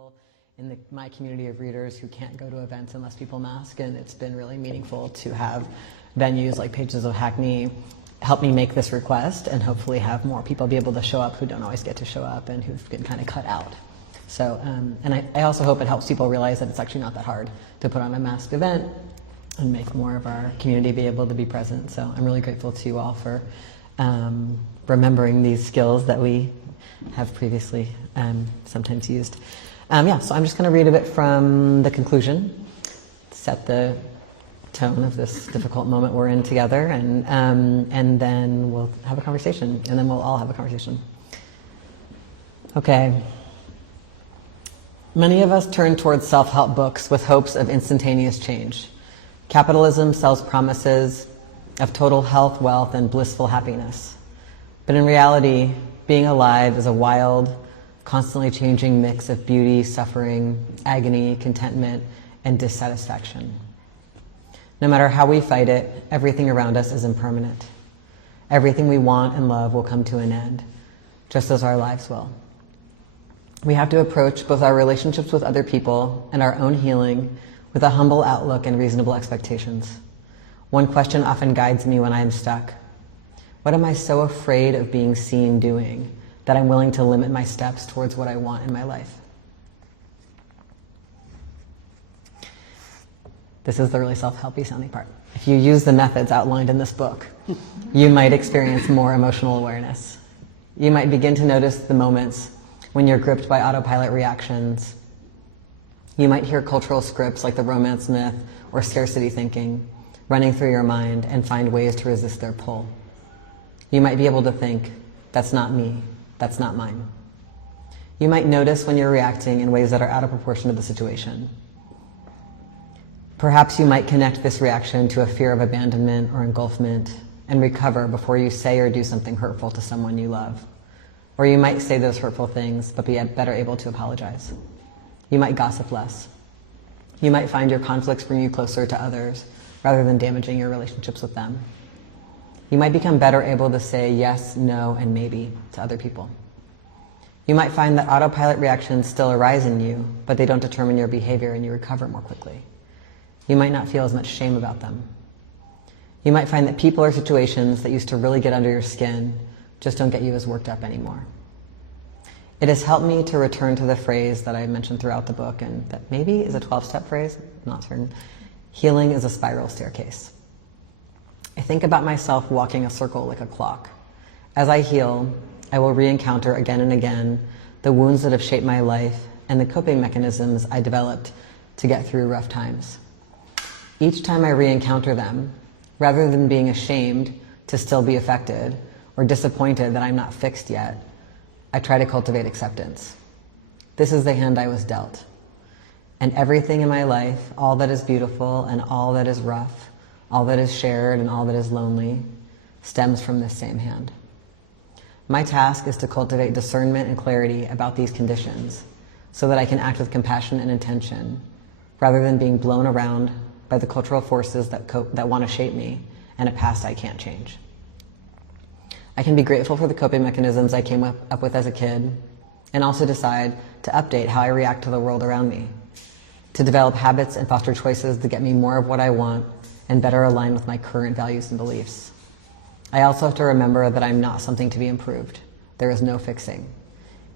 people in my community of readers who can't go to events unless people mask, and it's been really meaningful to have venues like Pages of Hackney help me make this request and hopefully have more people be able to show up who don't always get to show up and who've been kind of cut out. So, and I also hope it helps people realize that it's actually not that hard to put on a masked event and make more of our community be able to be present. So I'm really grateful to you all for remembering these skills that we have previously sometimes used. So I'm just going to read a bit from the conclusion, set the tone of this difficult moment we're in together, and then we'll have a conversation, and then we'll all have a conversation. Okay. Many of us turn towards self-help books with hopes of instantaneous change. Capitalism sells promises of total health, wealth, and blissful happiness. But in reality, being alive is a wild, constantly changing mix of beauty, suffering, agony, contentment, and dissatisfaction. No matter how we fight it, everything around us is impermanent. Everything we want and love will come to an end, just as our lives will. We have to approach both our relationships with other people and our own healing with a humble outlook and reasonable expectations. One question often guides me when I am stuck. What am I so afraid of being seen doing that I'm willing to limit my steps towards what I want in my life? This is the really self-helpy sounding part. If you use the methods outlined in this book, you might experience more emotional awareness. You might begin to notice the moments when you're gripped by autopilot reactions. You might hear cultural scripts like the romance myth or scarcity thinking running through your mind and find ways to resist their pull. You might be able to think, that's not me, that's not mine. You might notice when you're reacting in ways that are out of proportion to the situation. Perhaps you might connect this reaction to a fear of abandonment or engulfment and recover before you say or do something hurtful to someone you love. Or you might say those hurtful things, but be better able to apologize. You might gossip less. You might find your conflicts bring you closer to others rather than damaging your relationships with them. You might become better able to say yes, no, and maybe to other people. You might find that autopilot reactions still arise in you, but they don't determine your behavior and you recover more quickly. You might not feel as much shame about them. You might find that people or situations that used to really get under your skin just don't get you as worked up anymore. It has helped me to return to the phrase that I mentioned throughout the book, and that maybe is a 12-step phrase, I'm not certain. Healing is a spiral staircase. I think about myself walking a circle like a clock. As I heal, I will re-encounter again and again the wounds that have shaped my life and the coping mechanisms I developed to get through rough times. Each time I re-encounter them, rather than being ashamed to still be affected or disappointed that I'm not fixed yet, I try to cultivate acceptance. This is the hand I was dealt. And everything in my life, all that is beautiful and all that is rough, all that is shared and all that is lonely, stems from this same hand. My task is to cultivate discernment and clarity about these conditions so that I can act with compassion and intention rather than being blown around by the cultural forces that want to shape me and a past I can't change. I can be grateful for the coping mechanisms I came up with as a kid and also decide to update how I react to the world around me, to develop habits and foster choices that get me more of what I want and better align with my current values and beliefs. I also have to remember that I'm not something to be improved. There is no fixing,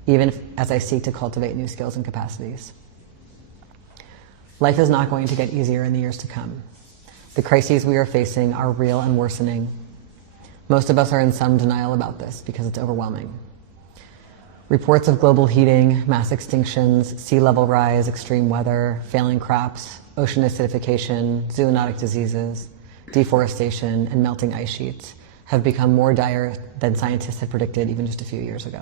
even as I seek to cultivate new skills and capacities. Life is not going to get easier in the years to come. The crises we are facing are real and worsening. Most of us are in some denial about this because it's overwhelming. Reports of global heating, mass extinctions, sea level rise, extreme weather, failing crops, ocean acidification, zoonotic diseases, deforestation, and melting ice sheets have become more dire than scientists had predicted even just a few years ago.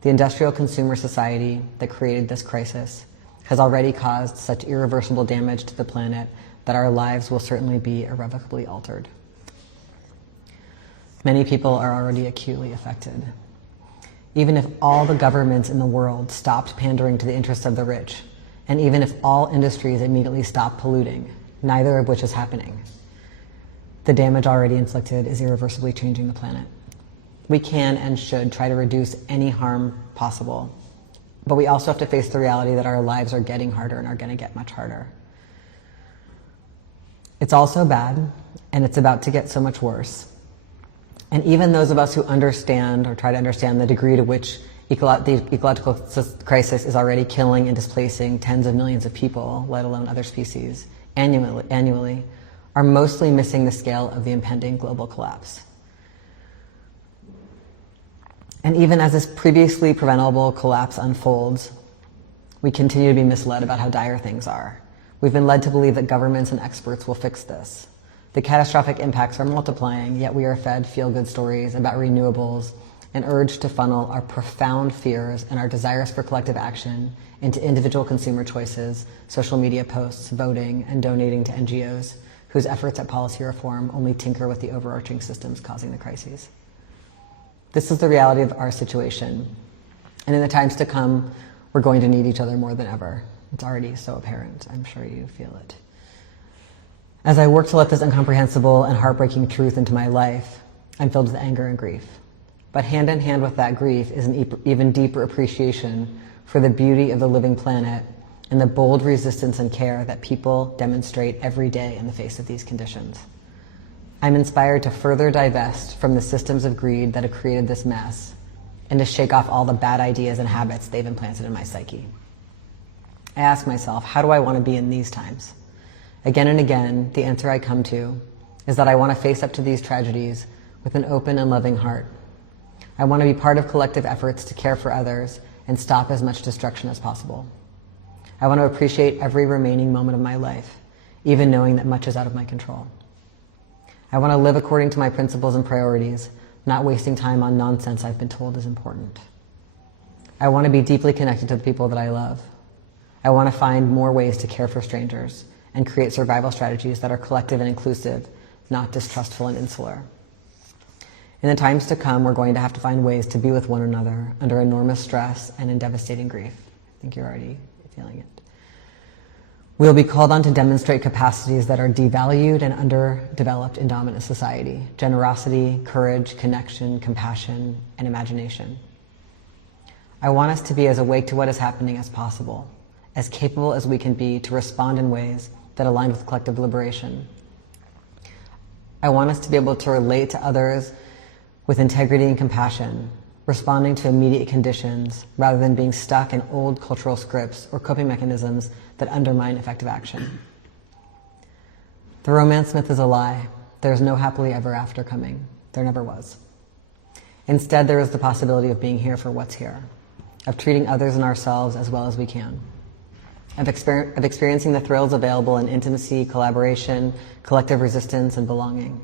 The industrial consumer society that created this crisis has already caused such irreversible damage to the planet that our lives will certainly be irrevocably altered. Many people are already acutely affected. Even if all the governments in the world stopped pandering to the interests of the rich, and even if all industries immediately stopped polluting, neither of which is happening, the damage already inflicted is irreversibly changing the planet. We can and should try to reduce any harm possible But we also have to face the reality that our lives are getting harder and are going to get much harder. It's all so bad, and it's about to get so much worse. And even those of us who understand or try to understand the degree to which the ecological crisis is already killing and displacing tens of millions of people, let alone other species, annually, are mostly missing the scale of the impending global collapse. And even as this previously preventable collapse unfolds, we continue to be misled about how dire things are. We've been led to believe that governments and experts will fix this. The catastrophic impacts are multiplying, yet we are fed feel-good stories about renewables and urged to funnel our profound fears and our desires for collective action into individual consumer choices, social media posts, voting, and donating to NGOs whose efforts at policy reform only tinker with the overarching systems causing the crises. This is the reality of our situation, and in the times to come, we're going to need each other more than ever. It's already so apparent. I'm sure you feel it. As I work to let this incomprehensible and heartbreaking truth into my life, I'm filled with anger and grief. But hand in hand with that grief is an even deeper appreciation for the beauty of the living planet and the bold resistance and care that people demonstrate every day in the face of these conditions. I'm inspired to further divest from the systems of greed that have created this mess and to shake off all the bad ideas and habits they've implanted in my psyche. I ask myself, how do I want to be in these times? Again and again, the answer I come to is that I want to face up to these tragedies with an open and loving heart. I want to be part of collective efforts to care for others and stop as much destruction as possible. I want to appreciate every remaining moment of my life, even knowing that much is out of my control. I want to live according to my principles and priorities, not wasting time on nonsense I've been told is important. I want to be deeply connected to the people that I love. I want to find more ways to care for strangers and create survival strategies that are collective and inclusive, not distrustful and insular. In the times to come, we're going to have to find ways to be with one another under enormous stress and in devastating grief. I think you're already feeling it. We'll be called on to demonstrate capacities that are devalued and underdeveloped in dominant society: generosity, courage, connection, compassion, and imagination. I want us to be as awake to what is happening as possible, as capable as we can be to respond in ways that align with collective liberation. I want us to be able to relate to others with integrity and compassion, responding to immediate conditions rather than being stuck in old cultural scripts or coping mechanisms that undermine effective action. The romance myth is a lie. There's no happily ever after coming. There never was. Instead, there is the possibility of being here for what's here, of treating others and ourselves as well as we can, of experiencing the thrills available in intimacy, collaboration, collective resistance, and belonging.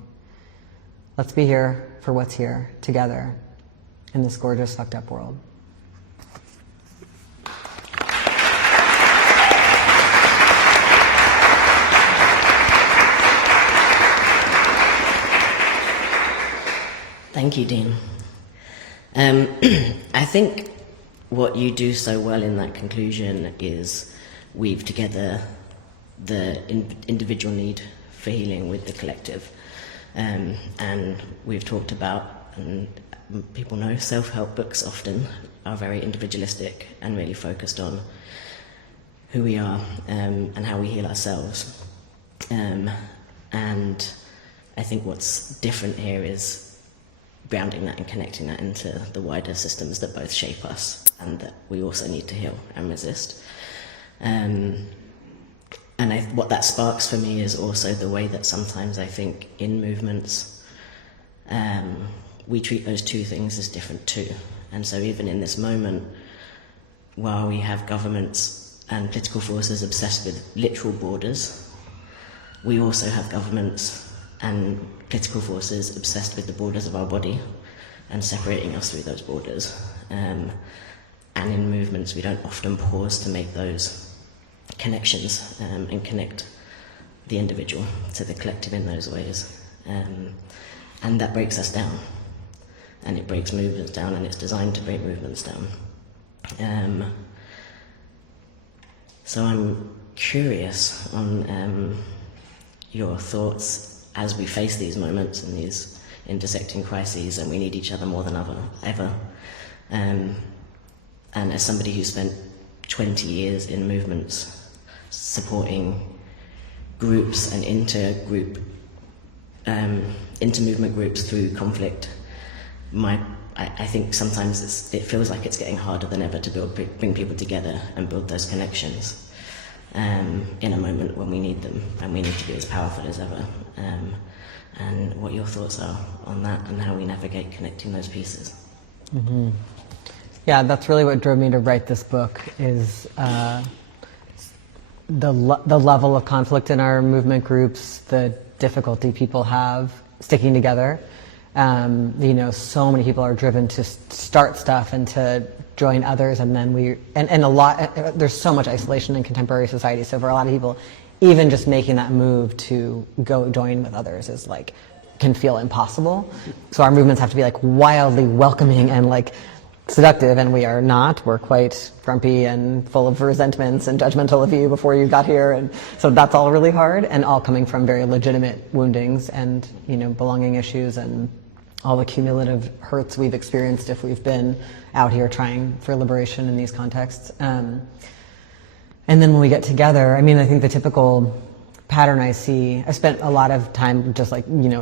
Let's be here for what's here, together, in this gorgeous, fucked up world. Thank you, Dean. I think what you do so well in that conclusion is weave together the individual need for healing with the collective. And we've talked about, and people know, self-help books often are very individualistic and really focused on who we are and how we heal ourselves. And I think what's different here is grounding that and connecting that into the wider systems that both shape us and that we also need to heal and resist. What that sparks for me is also the way that sometimes I think in movements we treat those two things as different too. And so even in this moment, while we have governments and political forces obsessed with literal borders, we also have governments and political forces obsessed with the borders of our body and separating us through those borders. And in movements, we don't often pause to make those connections and connect the individual to the collective in those ways. And that breaks us down. And it breaks movements down, and it's designed to break movements down. So I'm curious on your thoughts as we face these moments and these intersecting crises, and we need each other more than ever. And as somebody who spent 20 years in movements, supporting groups and inter-movement groups through conflict. I think sometimes it feels like it's getting harder than ever to bring people together and build those connections in a moment when we need them, and we need to be as powerful as ever. And what your thoughts are on that and how we navigate connecting those pieces. Mm-hmm. Yeah, that's really what drove me to write this book, is the level of conflict in our movement groups, the difficulty people have sticking together. So many people are driven to start stuff and to join others, and then there's so much isolation in contemporary society. So for a lot of people, even just making that move to go join with others is can feel impossible. So our movements have to be wildly welcoming and seductive, and we are not. We're quite grumpy and full of resentments and judgmental of you before you got here, and so that's all really hard, and all coming from very legitimate woundings and belonging issues and all the cumulative hurts we've experienced if we've been out here trying for liberation in these contexts. And then when we get together, I think the typical pattern I see, I spent a lot of time just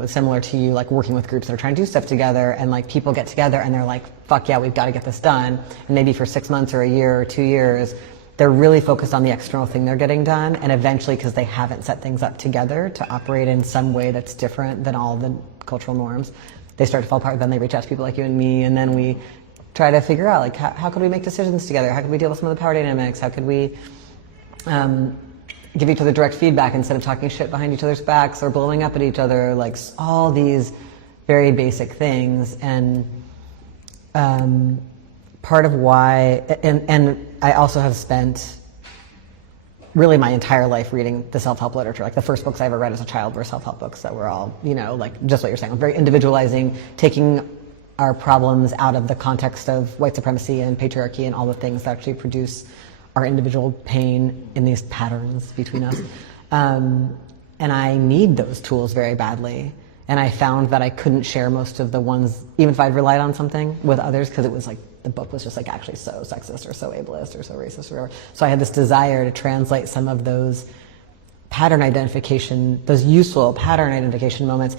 similar to you, working with groups that are trying to do stuff together, and people get together and they're like, fuck yeah, we've got to get this done. And maybe for 6 months or a year or 2 years, they're really focused on the external thing they're getting done, and eventually, because they haven't set things up together to operate in some way that's different than all the cultural norms, they start to fall apart. Then they reach out to people like you and me, and then we try to figure out how could we make decisions together? How could we deal with some of the power dynamics? How could we give each other direct feedback instead of talking shit behind each other's backs or blowing up at each other? All these very basic things. And part of why, and I also have spent really my entire life reading the self-help literature. The first books I ever read as a child were self-help books that were all, just what you're saying, very individualizing, taking our problems out of the context of white supremacy and patriarchy and all the things that actually produce our individual pain in these patterns between us. And I need those tools very badly. And I found that I couldn't share most of the ones, even if I'd relied on something, with others, because it was the book was just actually so sexist or so ableist or so racist or whatever. So I had this desire to translate some of those pattern identification, those useful pattern identification moments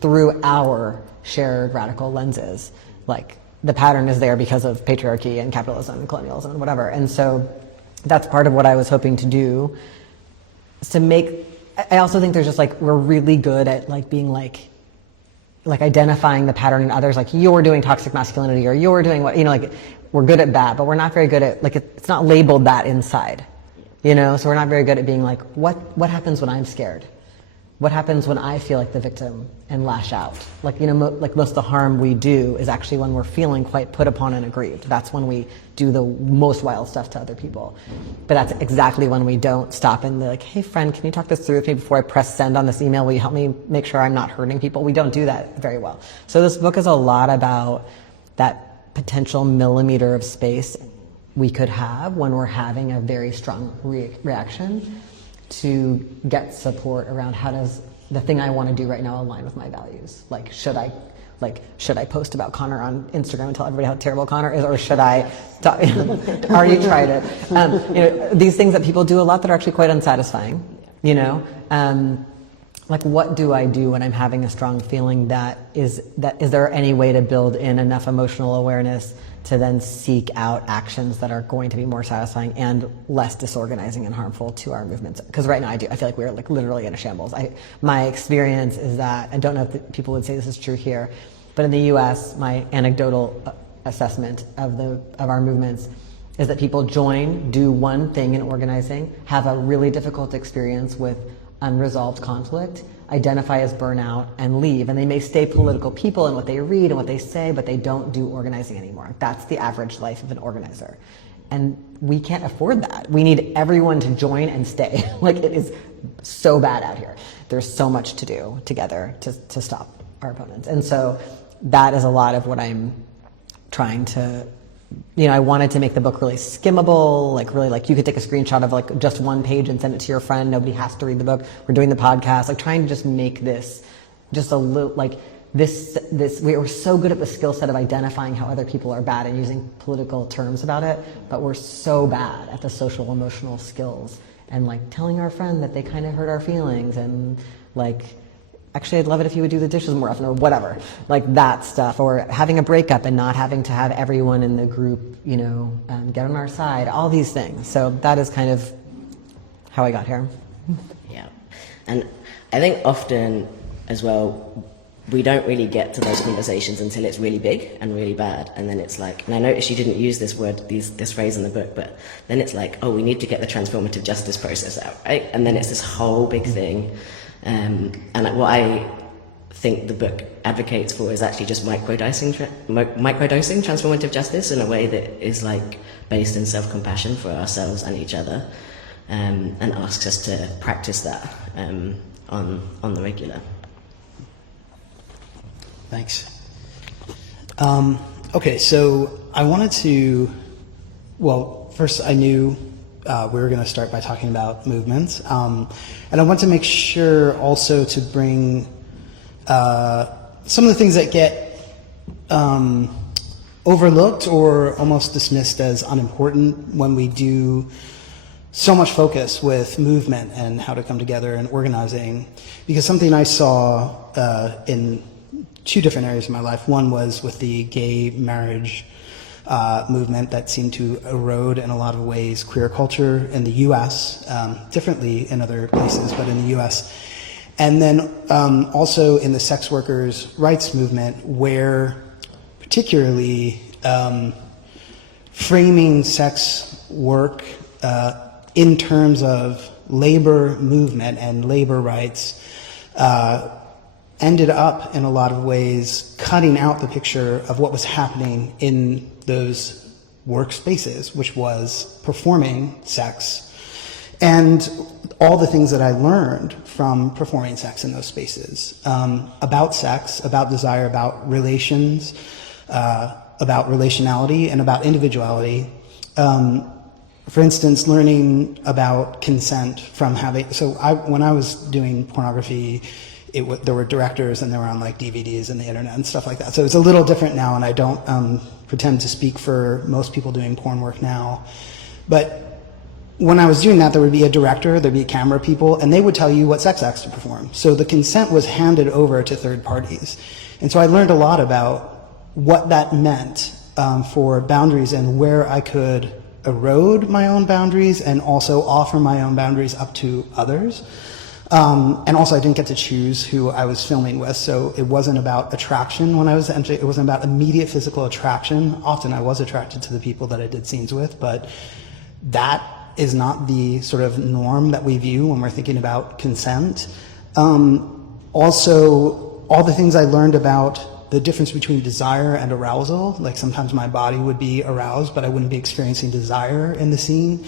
through our shared radical lenses. The pattern is there because of patriarchy and capitalism and colonialism and whatever. And so that's part of what I was hoping to do, is to make, I also think there's just we're really good at being identifying the pattern in others, you're doing toxic masculinity or you're doing what, we're good at that, but we're not very good at, it's not labeled that inside, so we're not very good at being what happens when I'm scared? What happens when I feel like the victim and lash out? Most of the harm we do is actually when we're feeling quite put upon and aggrieved. That's when we do the most wild stuff to other people. But that's exactly when we don't stop and be hey friend, can you talk this through with me before I press send on this email? Will you help me make sure I'm not hurting people? We don't do that very well. So this book is a lot about that potential millimeter of space we could have when we're having a very strong reaction, to get support around how does the thing I want to do right now align with my values. Should I post about Connor on Instagram and tell everybody how terrible Connor is, or should I talk, already tried it. These things that people do a lot that are actually quite unsatisfying, what do I do when I'm having a strong feeling is there any way to build in enough emotional awareness to then seek out actions that are going to be more satisfying and less disorganizing and harmful to our movements? Because right now I feel like we're literally in a shambles. My experience is that, I don't know if people would say this is true here, but in the US, my anecdotal assessment of our movements is that people join, do one thing in organizing, have a really difficult experience with unresolved conflict, identify as burnout, and leave. And they may stay political people in what they read and what they say, but they don't do organizing anymore. That's the average life of an organizer. And we can't afford that. We need everyone to join and stay. It is so bad out here. There's so much to do together to stop our opponents. And so that is a lot of what I'm trying to, I wanted to make the book really skimmable, really you could take a screenshot of just one page and send it to your friend. Nobody has to read the book. We're doing the podcast, trying to just make this just a little, we were so good at the skill set of identifying how other people are bad and using political terms about it, but we're so bad at the social emotional skills and like telling our friend that they kind of hurt our feelings and like, actually I'd love it if you would do the dishes more often or whatever, like that stuff, or having a breakup and not having to have everyone in the group, you know, get on our side, all these things. So that is kind of how I got here. Yeah, and I think often as well, we don't really get to those conversations until it's really big and really bad, and then it's like, and I noticed you didn't use this word, this phrase in the book, but then it's like, oh, we need to get the transformative justice process out, right? And then it's this whole big thing, and what I think the book advocates for is actually just microdosing transformative justice in a way that is like based in self-compassion for ourselves and each other, and asks us to practice that on the regular. Thanks. Okay, so I wanted to, well, first I knew we were going to start by talking about movements, and I want to make sure also to bring some of the things that get overlooked or almost dismissed as unimportant when we do so much focus with movement and how to come together and organizing, because something I saw in two different areas of my life. One was with the gay marriage movement that seemed to erode in a lot of ways queer culture in the US, differently in other places, but in the US. And then also in the sex workers' rights movement, where particularly framing sex work in terms of labor movement and labor rights ended up in a lot of ways cutting out the picture of what was happening in those workspaces, which was performing sex, and all the things that I learned from performing sex in those spaces, about sex, about desire, about relations, about relationality, and about individuality. For instance, learning about consent from having, when I was doing pornography, there were directors and they were on like DVDs and the internet and stuff like that. So it's a little different now, and I don't pretend to speak for most people doing porn work now. But when I was doing that, there would be a director, there'd be camera people, and they would tell you what sex acts to perform. So the consent was handed over to third parties. And so I learned a lot about what that meant for boundaries and where I could erode my own boundaries and also offer my own boundaries up to others. And also I didn't get to choose who I was filming with, so it wasn't about attraction when I was entering, it wasn't about immediate physical attraction. Often I was attracted to the people that I did scenes with, but that is not the sort of norm that we view when we're thinking about consent. Also, all the things I learned about the difference between desire and arousal, like sometimes my body would be aroused, but I wouldn't be experiencing desire in the scene.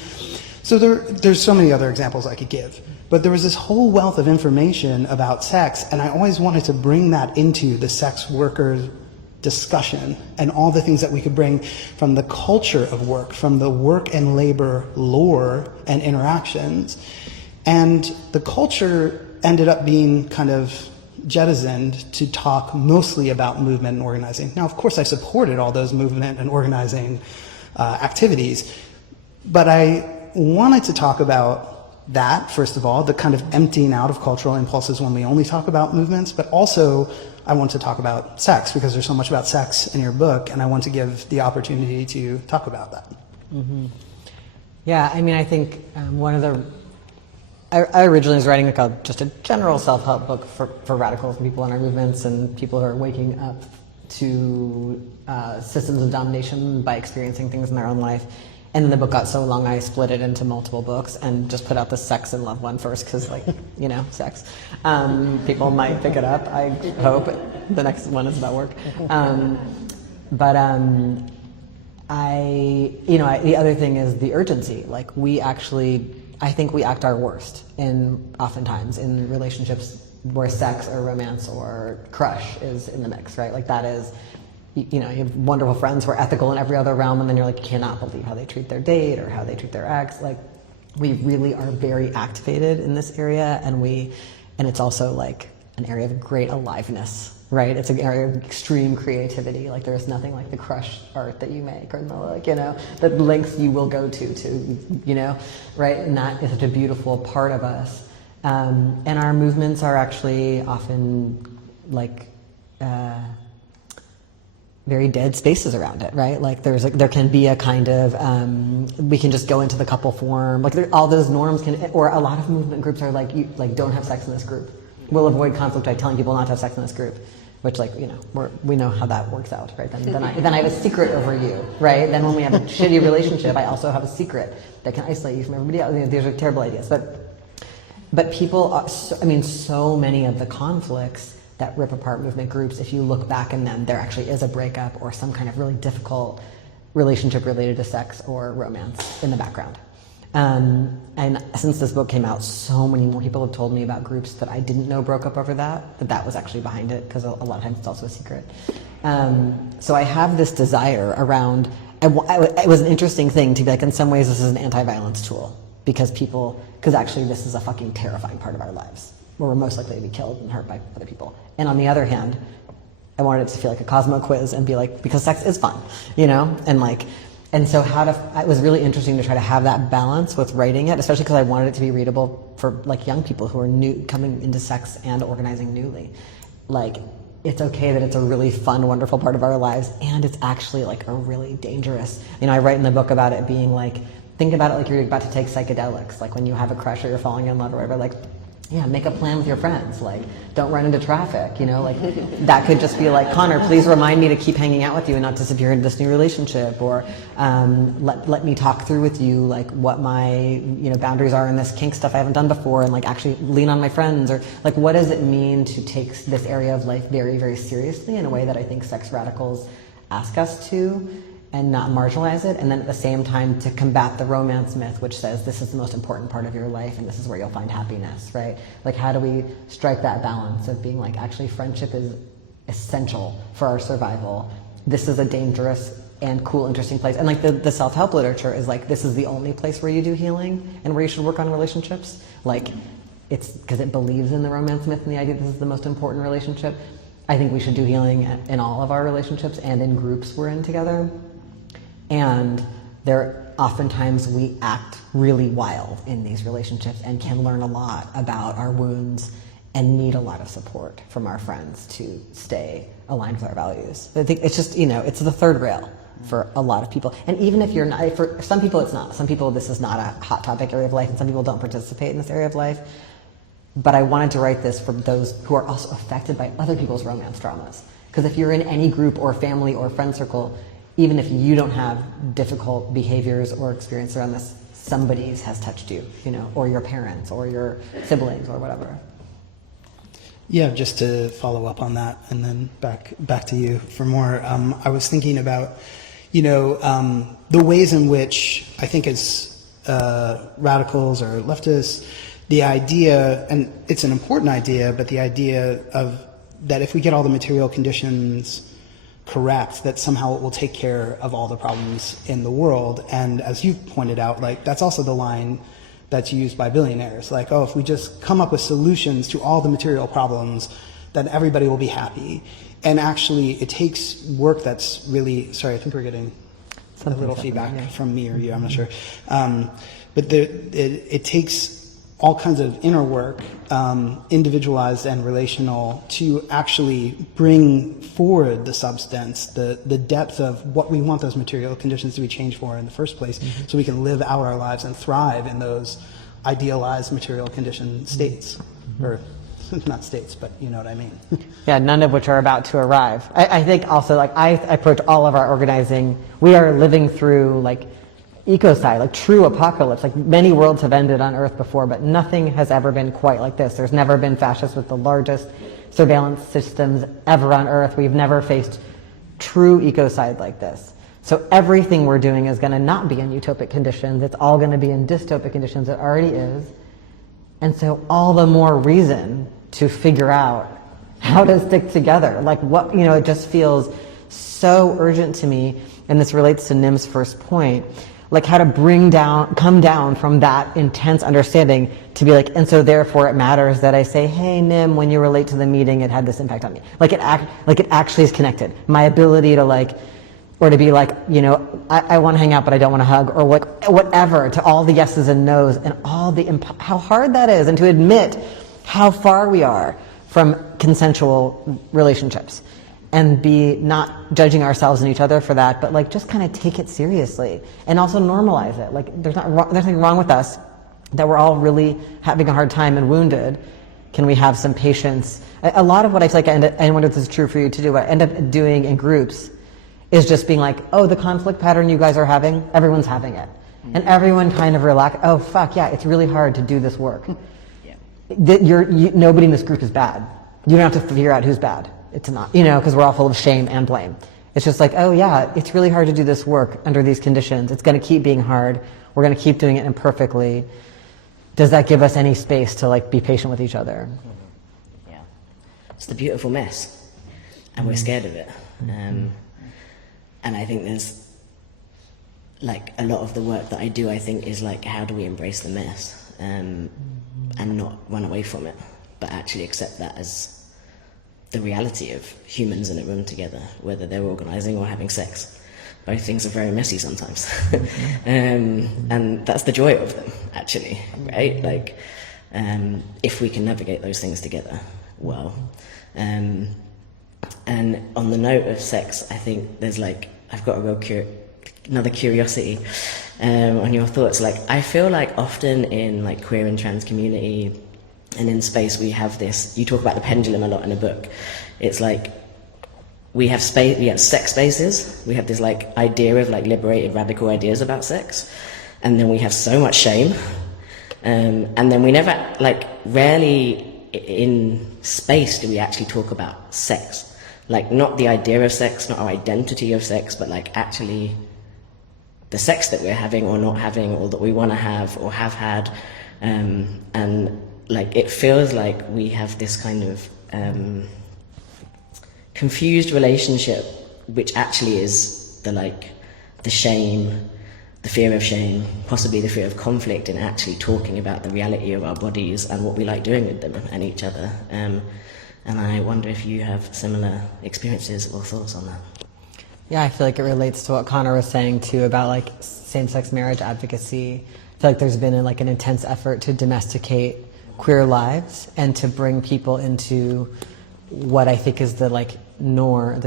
So there's so many other examples I could give. But there was this whole wealth of information about sex, and I always wanted to bring that into the sex worker discussion and all the things that we could bring from the culture of work, from the work and labor lore and interactions. And the culture ended up being kind of jettisoned to talk mostly about movement and organizing. Now, of course, I supported all those movement and organizing activities, but I wanted to talk about that, first of all, the kind of emptying out of cultural impulses when we only talk about movements, but also I want to talk about sex because there's so much about sex in your book, and I want to give the opportunity to talk about that. Mm-hmm. Yeah, I mean, I think I originally was writing like just a general self-help book for radicals and people in our movements and people who are waking up to systems of domination by experiencing things in their own life. And then the book got so long, I split it into multiple books and just put out the sex and love one first because, like, you know, sex. People might pick it up, I hope. The next one is about work. The other thing is the urgency. Like, I think we act our worst oftentimes in relationships where sex or romance or crush is in the mix, right? Like, that is, you have wonderful friends who are ethical in every other realm, and then you're like, you cannot believe how they treat their date or how they treat their ex. Like, we really are very activated in this area, and it's also like an area of great aliveness right? It's an area of extreme creativity. Like there's nothing like the crush art that you make, or the, like, you know, the lengths you will go to, you know, right? And that is such a beautiful part of us. And our movements are actually often like very dead spaces around it, right? Like there can be a kind of we can just go into the couple form, like all those norms can, or a lot of movement groups are like, you like don't have sex in this group. We'll avoid conflict by telling people not to have sex in this group, which, like, you know, we know how that works out, right? Then I have a secret over you, right? Then when we have a shitty relationship, I also have a secret that can isolate you from everybody else. You know, these are terrible ideas, but people are, so many of the conflicts that rip apart movement groups, if you look back in them, there actually is a breakup or some kind of really difficult relationship related to sex or romance in the background. And since this book came out, so many more people have told me about groups that I didn't know broke up over that was actually behind it, because a lot of times it's also a secret. So I have this desire around, it was an interesting thing to be like, in some ways this is an anti-violence tool, because actually this is a fucking terrifying part of our lives, where we're most likely to be killed and hurt by other people. And on the other hand, I wanted it to feel like a Cosmo quiz and be like, because sex is fun, you know? And so it was really interesting to try to have that balance with writing it, especially because I wanted it to be readable for like young people who are coming into sex and organizing newly. Like, it's okay that it's a really fun, wonderful part of our lives, and it's actually like a really dangerous, you know, I write in the book about it being like, think about it like you're about to take psychedelics, like when you have a crush or you're falling in love or whatever, like, yeah, make a plan with your friends, like, don't run into traffic, you know, like, that could just be like, Connor, please remind me to keep hanging out with you and not disappear into this new relationship, or let me talk through with you, like, what my, you know, boundaries are in this kink stuff I haven't done before, and like actually lean on my friends, or like, what does it mean to take this area of life very, very seriously in a way that I think sex radicals ask us to, and not marginalize it, and then at the same time to combat the romance myth, which says this is the most important part of your life and this is where you'll find happiness, right? Like, how do we strike that balance of being like, actually friendship is essential for our survival. This is a dangerous and cool, interesting place. And like the self-help literature is like, this is the only place where you do healing and where you should work on relationships. Like, it's because it believes in the romance myth and the idea this is the most important relationship. I think we should do healing in all of our relationships and in groups we're in together. And oftentimes we act really wild in these relationships and can learn a lot about our wounds and need a lot of support from our friends to stay aligned with our values. I think it's just, you know, it's the third rail for a lot of people. And even if you're not, for some people it's not. Some people this is not a hot topic area of life, and some people don't participate in this area of life. But I wanted to write this for those who are also affected by other people's romance traumas. Because if you're in any group or family or friend circle, even if you don't have difficult behaviors or experience around this, somebody has touched you, you know, or your parents or your siblings or whatever. Yeah, just to follow up on that, and then back to you for more. I was thinking about, you know, the ways in which I think as radicals or leftists, the idea, and it's an important idea, but the idea of that if we get all the material conditions correct, that somehow it will take care of all the problems in the world. And as you pointed out, like, that's also the line that's used by billionaires. Like, oh, if we just come up with solutions to all the material problems, then everybody will be happy. And actually, it takes work that's really, sorry, I think we're getting a little feedback from me or you, I'm not sure. But it takes all kinds of inner work, individualized and relational, to actually bring forward the substance, the depth of what we want those material conditions to be changed for in the first place, so we can live out our lives and thrive in those idealized material condition states, or not states, but you know what I mean. Yeah, none of which are about to arrive. I think also, like, I approach all of our organizing, we are living through like ecocide, like true apocalypse. Like, many worlds have ended on Earth before, but nothing has ever been quite like this. There's never been fascists with the largest surveillance systems ever on Earth. We've never faced true ecocide like this. So everything we're doing is going to not be in utopic conditions. It's all going to be in dystopic conditions. It already is. And so all the more reason to figure out how to stick together. Like, what, you know, it just feels so urgent to me, and this relates to Nim's first point. Like how to come down from that intense understanding to be like, and so therefore it matters that I say, hey, Nim, when you were late to the meeting, it had this impact on me. Like it actually is connected. My ability to like, or to be like, you know, I want to hang out, but I don't want to hug, or like whatever, to all the yeses and nos and all the, how hard that is, and to admit how far we are from consensual relationships. And be not judging ourselves and each other for that, but like just kind of take it seriously and also normalize it. Like there's nothing wrong with us, that we're all really having a hard time and wounded. Can we have some patience? A lot of what I feel like I wonder if this is true for you to do, what I end up doing in groups is just being like, oh, the conflict pattern you guys are having, everyone's having it. And everyone kind of relax, oh fuck yeah, it's really hard to do this work. Nobody in this group is bad. You don't have to figure out who's bad. It's not, you know, because we're all full of shame and blame. It's just like, oh yeah, it's really hard to do this work under these conditions. It's going to keep being hard. We're going to keep doing it imperfectly. Does that give us any space to like be patient with each other? Yeah, it's the beautiful mess, and we're scared of it. And I think there's like a lot of the work that I do, I think, is like, how do we embrace the mess and not run away from it, but actually accept that as the reality of humans in a room together, whether they're organizing or having sex. Both things are very messy sometimes. And that's the joy of them, actually, right? Like, if we can navigate those things together well. And on the note of sex, I think there's like, I've got a real another curiosity on your thoughts. Like, I feel like often in like queer and trans community, and in space, we have this, you talk about the pendulum a lot in the book. It's like, we have sex spaces, we have this like idea of like liberated radical ideas about sex, and then we have so much shame, and then we never, like, rarely in space do we actually talk about sex. Like, not the idea of sex, not our identity of sex, but like actually the sex that we're having or not having, or that we want to have or have had, and like, it feels like we have this kind of confused relationship, which actually is the shame, the fear of shame, possibly the fear of conflict, in actually talking about the reality of our bodies and what we like doing with them and each other. And I wonder if you have similar experiences or thoughts on that. Yeah, I feel like it relates to what Connor was saying too about like same-sex marriage advocacy. I feel like there's been an intense effort to domesticate queer lives and to bring people into what I think is the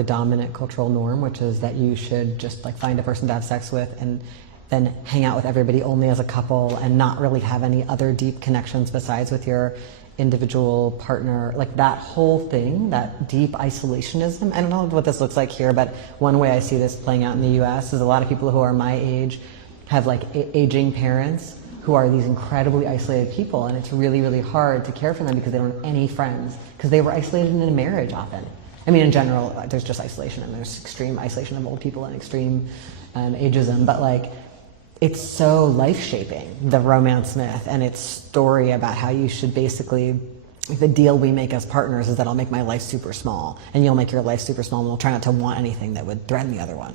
dominant cultural norm, which is that you should just like find a person to have sex with and then hang out with everybody only as a couple and not really have any other deep connections besides with your individual partner. Like that whole thing, that deep isolationism. I don't know what this looks like here, but one way I see this playing out in the US is a lot of people who are my age have like aging parents who are these incredibly isolated people, and it's really, really hard to care for them because they don't have any friends, because they were isolated in a marriage often. I mean, in general, there's just isolation, and there's extreme isolation of old people and extreme ageism, but like, it's so life-shaping, the romance myth and its story about how you should basically, the deal we make as partners is that I'll make my life super small, and you'll make your life super small, and we'll try not to want anything that would threaten the other one.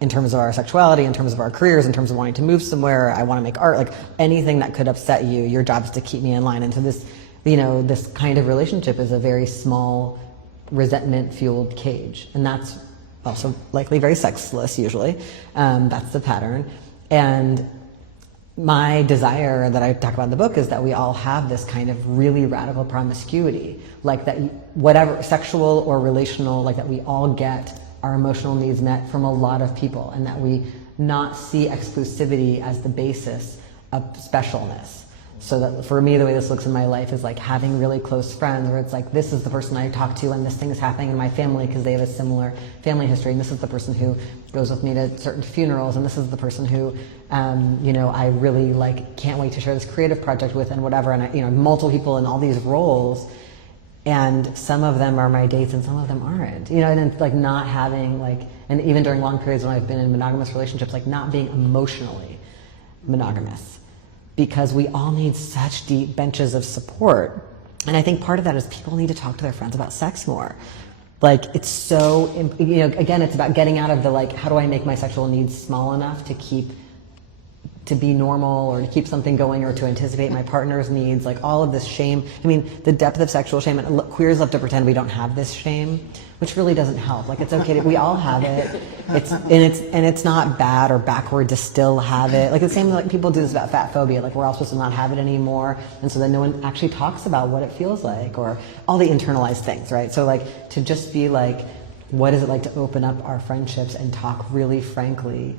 In terms of our sexuality, in terms of our careers, in terms of wanting to move somewhere, I want to make art, like anything that could upset you, your job is to keep me in line. And so this, this kind of relationship is a very small, resentment-fueled cage. And that's also likely very sexless, usually. That's the pattern. And my desire that I talk about in the book is that we all have this kind of really radical promiscuity, like that whatever, sexual or relational, like that we all get our emotional needs met from a lot of people, and that we not see exclusivity as the basis of specialness. So that for me, the way this looks in my life is like having really close friends where it's like, this is the person I talk to and this thing is happening in my family because they have a similar family history, and this is the person who goes with me to certain funerals, and this is the person who, I really can't wait to share this creative project with, and whatever, and I, multiple people in all these roles. And some of them are my dates and some of them aren't, and it's like not having and even during long periods when I've been in monogamous relationships, not being emotionally monogamous, because we all need such deep benches of support. And I think part of that is people need to talk to their friends about sex more. It's so, again, it's about getting out of the how do I make my sexual needs small enough to keep to be normal or to keep something going or to anticipate my partner's needs, like all of this shame. I mean, the depth of sexual shame, and queers love to pretend we don't have this shame, which really doesn't help. Like, it's okay, we all have it. It's not bad or backward to still have it. Like the same, like people do this about fat phobia, like we're all supposed to not have it anymore, and so then no one actually talks about what it feels like, or all the internalized things, right? So like, to just be like, what is it like to open up our friendships and talk really frankly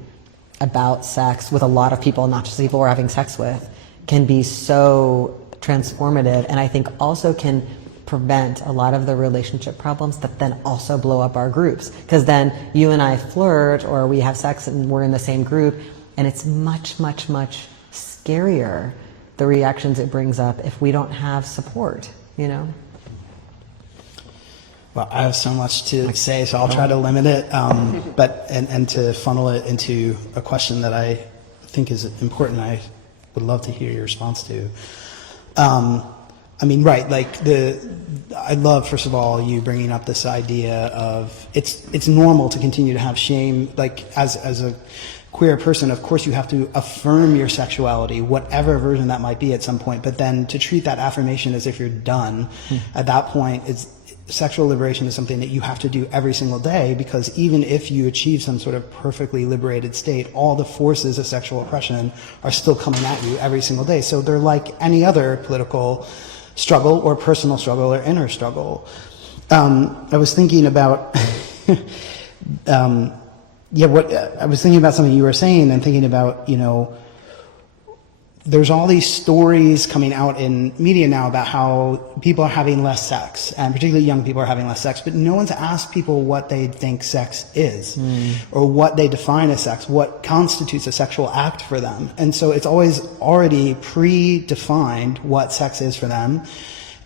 about sex with a lot of people, not just people we're having sex with, can be so transformative, and I think also can prevent a lot of the relationship problems that then also blow up our groups. Because then you and I flirt, or we have sex and we're in the same group, and it's much, much, much scarier, the reactions it brings up, if we don't have support, you know? Well, I have so much to say, so I'll try to limit it, but to funnel it into a question that I think is important. I would love to hear your response to. I mean, right, like I love, first of all, you bringing up this idea of it's normal to continue to have shame. Like, as a queer person, of course you have to affirm your sexuality, whatever version that might be at some point, but then to treat that affirmation as if you're done, at that point, sexual liberation is something that you have to do every single day, because even if you achieve some sort of perfectly liberated state, all the forces of sexual oppression are still coming at you every single day. So they're like any other political struggle or personal struggle or inner struggle. I was thinking about, I was thinking about something you were saying, and thinking about, there's all these stories coming out in media now about how people are having less sex, and particularly young people are having less sex, but no one's asked people what they think sex is, or what they define as sex, what constitutes a sexual act for them. And so it's always already predefined what sex is for them,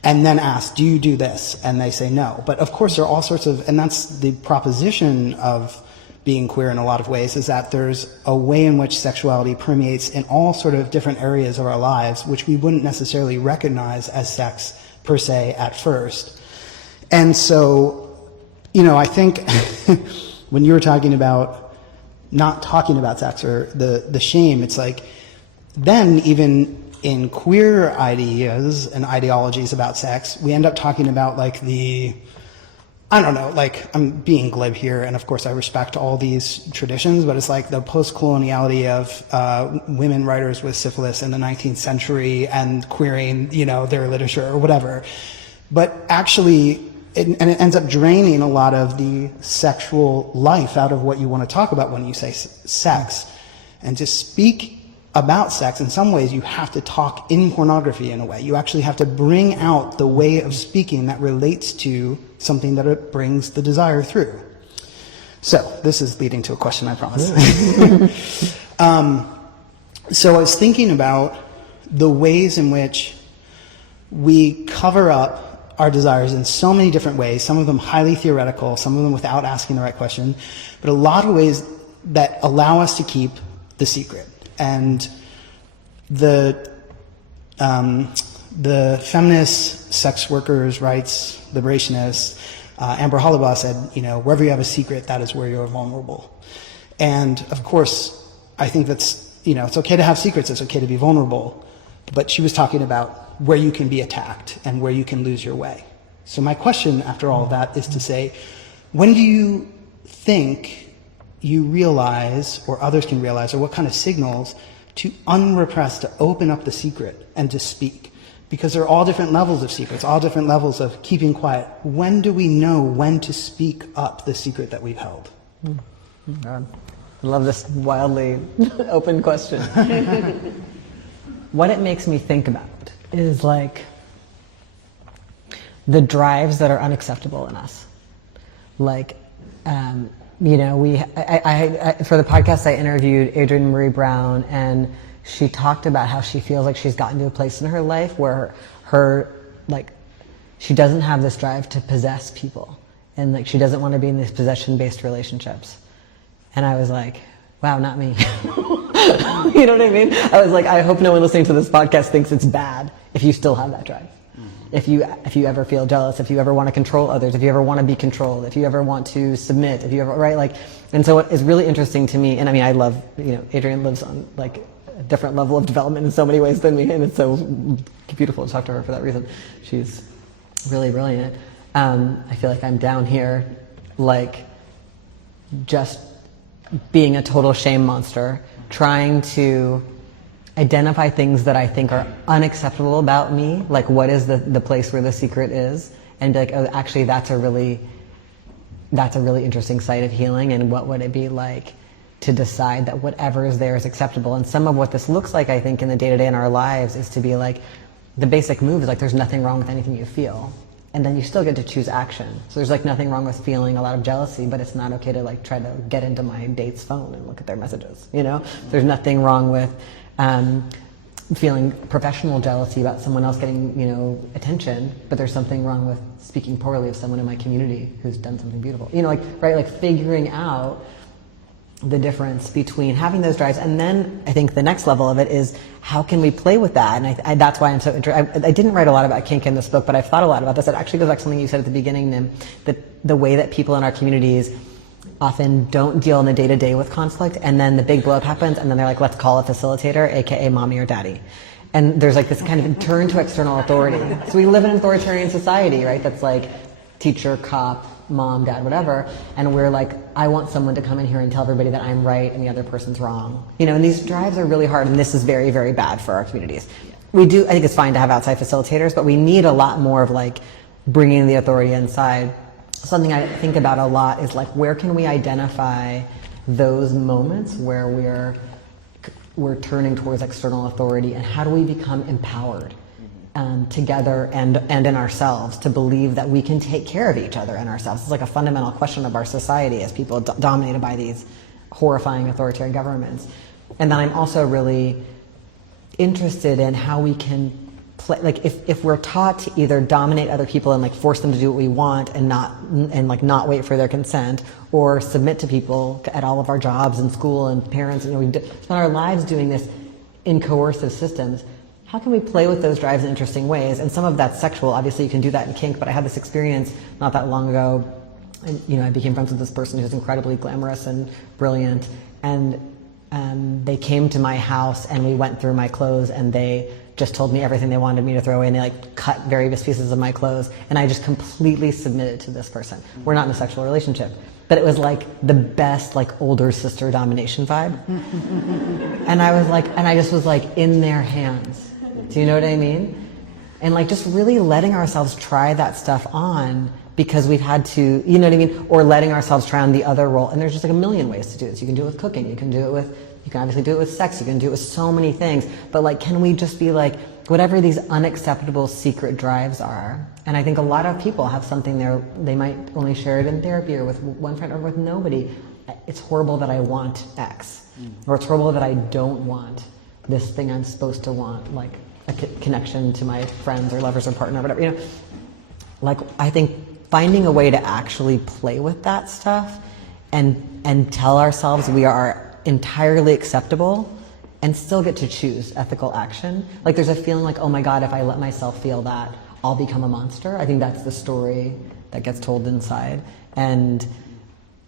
and then asked, do you do this? And they say no. But of course there are all sorts of, and that's the proposition of being queer in a lot of ways, is that there's a way in which sexuality permeates in all sort of different areas of our lives, which we wouldn't necessarily recognize as sex per se at first. And so, I think when you were talking about not talking about sex, or the shame, it's like, then even in queer ideas and ideologies about sex, we end up talking about like I don't know, like, I'm being glib here, and of course I respect all these traditions, but it's like the post-coloniality of women writers with syphilis in the 19th century and queering, their literature or whatever. But actually, it ends up draining a lot of the sexual life out of what you want to talk about when you say sex. And to speak about sex, in some ways you have to talk in pornography in a way. You actually have to bring out the way of speaking that relates to something that it brings the desire through. So this is leading to a question, I promise. So I was thinking about the ways in which we cover up our desires in so many different ways, some of them highly theoretical, some of them without asking the right question, but a lot of ways that allow us to keep the secret. And the feminist sex workers, rights, liberationists, Amber Hollibaugh said, wherever you have a secret, that is where you're vulnerable. And of course, I think that's, it's okay to have secrets, it's okay to be vulnerable, but she was talking about where you can be attacked and where you can lose your way. So my question after all of that is to say, when do you think you realize, or others can realize, or what kind of signals to unrepress, to open up the secret and to speak? Because there are all different levels of secrets, all different levels of keeping quiet. When do we know when to speak up the secret that we've held? God. I love this wildly open question. What it makes me think about is like the drives that are unacceptable in us. Like, for the podcast I interviewed Adrienne Marie Brown, and she talked about how she feels like she's gotten to a place in her life where she doesn't have this drive to possess people, and like she doesn't want to be in these possession-based relationships. And I was like, wow, not me. You know what I mean? I was like, I hope no one listening to this podcast thinks it's bad if you still have that drive. If you ever feel jealous, if you ever want to control others, if you ever want to be controlled, if you ever want to submit, if you ever, right? Like, and so what is really interesting to me, and I mean, I love, Adrienne lives on like a different level of development in so many ways than me, and it's so beautiful to talk to her for that reason. She's really brilliant. I feel like I'm down here, like, just being a total shame monster, trying to identify things that I think are unacceptable about me, like what is the place where the secret is, and be like, oh, actually that's a really interesting site of healing, and what would it be like to decide that whatever is there is acceptable. And some of what this looks like, I think, in the day-to-day in our lives is to be like, the basic move is like, there's nothing wrong with anything you feel. And then you still get to choose action. So there's like nothing wrong with feeling a lot of jealousy, but it's not okay to like try to get into my date's phone and look at their messages, you know? There's nothing wrong with feeling professional jealousy about someone else getting, you know, attention, but there's something wrong with speaking poorly of someone in my community who's done something beautiful. You know, like, right, like figuring out the difference between having those drives, and then I think the next level of it is how can we play with that? And I that's why I'm so interested. I didn't write a lot about kink in this book, but I've thought a lot about this. It actually goes back to something you said at the beginning, Nim, that the way that people in our communities often don't deal in the day-to-day with conflict, and then the big blow up happens, and then they're like, let's call a facilitator, aka mommy or daddy. And there's like this kind of turn to external authority. So we live in an authoritarian society, right? That's like teacher, cop, mom, dad, whatever, and we're like, I want someone to come in here and tell everybody that I'm right and the other person's wrong. You know, and these drives are really hard, and this is very, very bad for our communities. I think it's fine to have outside facilitators, but we need a lot more of like bringing the authority inside. Something I think about a lot is like, where can we identify those moments where we're turning towards external authority, and how do we become empowered together and in ourselves to believe that we can take care of each other and ourselves? It's like a fundamental question of our society as people dominated by these horrifying authoritarian governments. And then I'm also really interested in how we can play, like if we're taught to either dominate other people and like force them to do what we want and not wait for their consent, or submit to people at all of our jobs and school and parents, and we spend our lives doing this in coercive systems. How can we play with those drives in interesting ways? And some of that's sexual. Obviously, you can do that in kink, but I had this experience not that long ago. And, you know, I became friends with this person who's incredibly glamorous and brilliant. And they came to my house, and we went through my clothes, and they just told me everything they wanted me to throw away, and they like cut various pieces of my clothes. And I just completely submitted to this person. We're not in a sexual relationship, but it was like the best like older sister domination vibe. And I was like, and I just was like in their hands. Do you know what I mean? And like just really letting ourselves try that stuff on because we've had to, you know what I mean? Or letting ourselves try on the other role. And there's just like a million ways to do this. You can do it with cooking. You can obviously do it with sex. You can do it with so many things. But like, can we just be like, whatever these unacceptable secret drives are? And I think a lot of people have something there. They might only share it in therapy or with one friend or with nobody. It's horrible that I want X. Or it's horrible that I don't want this thing I'm supposed to want, like a connection to my friends or lovers or partner or whatever, you know. Like, I think finding a way to actually play with that stuff and tell ourselves we are entirely acceptable and still get to choose ethical action. Like, there's a feeling like, oh my God, if I let myself feel that, I'll become a monster. I think that's the story that gets told inside. And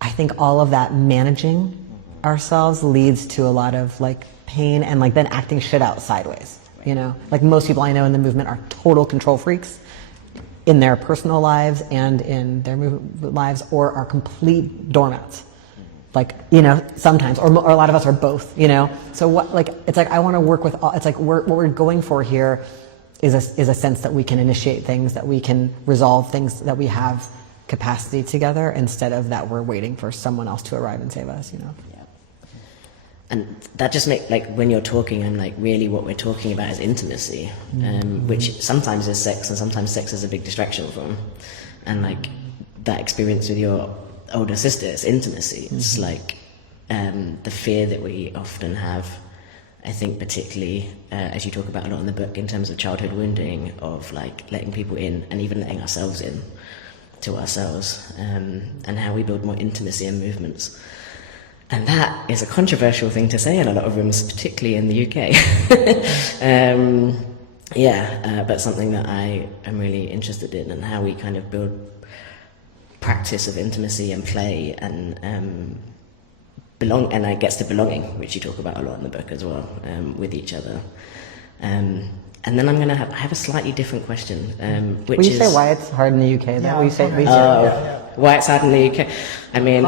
I think all of that managing ourselves leads to a lot of like pain and like then acting shit out sideways. You know, like most people I know in the movement are total control freaks in their personal lives and in their movement lives, or are complete doormats. Like, you know, sometimes, or a lot of us are both, you know. So what, like, it's like I want to work with all, it's like what we're going for here is a sense that we can initiate things, that we can resolve things, that we have capacity together, instead of that we're waiting for someone else to arrive and save us, you know. And that just makes, like, when you're talking, and like really what we're talking about is intimacy, which sometimes is sex, and sometimes sex is a big distraction from. And like that experience with your older sister, it's intimacy. It's like the fear that we often have, I think particularly as you talk about a lot in the book in terms of childhood wounding, of like letting people in and even letting ourselves in to ourselves, and how we build more intimacy in movements. And that is a controversial thing to say in a lot of rooms, particularly in the UK. But something that I am really interested in, and how we kind of build practice of intimacy and play and and it gets to belonging, which you talk about a lot in the book as well, with each other. And then I have a slightly different question, which Will you is... say why it's hard in the UK? That you say, why it's hard in the UK? I mean...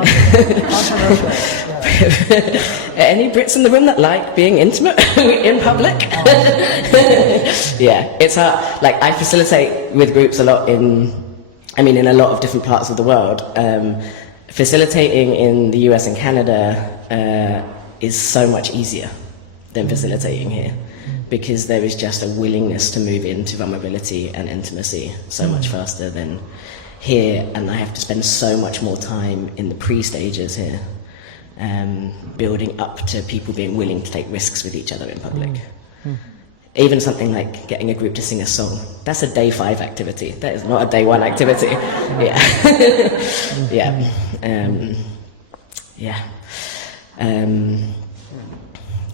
Any Brits in the room that like being intimate in public? Yeah, it's hard. Like, I facilitate with groups a lot in a lot of different parts of the world. Facilitating in the US and Canada is so much easier than facilitating here, because there is just a willingness to move into vulnerability and intimacy so much faster than here, and I have to spend so much more time in the pre-stages here, building up to people being willing to take risks with each other in public. Even something like getting a group to sing a song, that's a day 5 activity. That is not a day 1 activity. Yeah.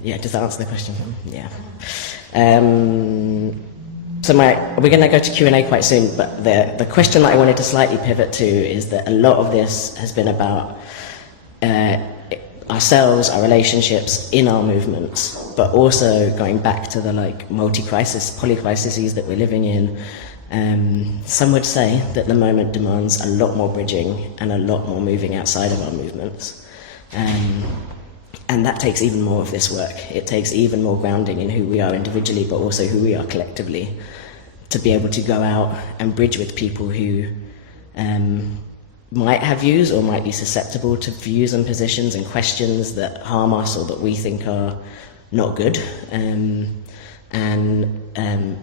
Yeah, does that answer the question? Yeah. So we're going to go to Q&A quite soon, but the question that I wanted to slightly pivot to is that a lot of this has been about ourselves, our relationships in our movements, but also going back to the polycrises that we're living in. Some would say that the moment demands a lot more bridging and a lot more moving outside of our movements. And that takes even more of this work. It takes even more grounding in who we are individually, but also who we are collectively, to be able to go out and bridge with people who might have views or might be susceptible to views and positions and questions that harm us or that we think are not good.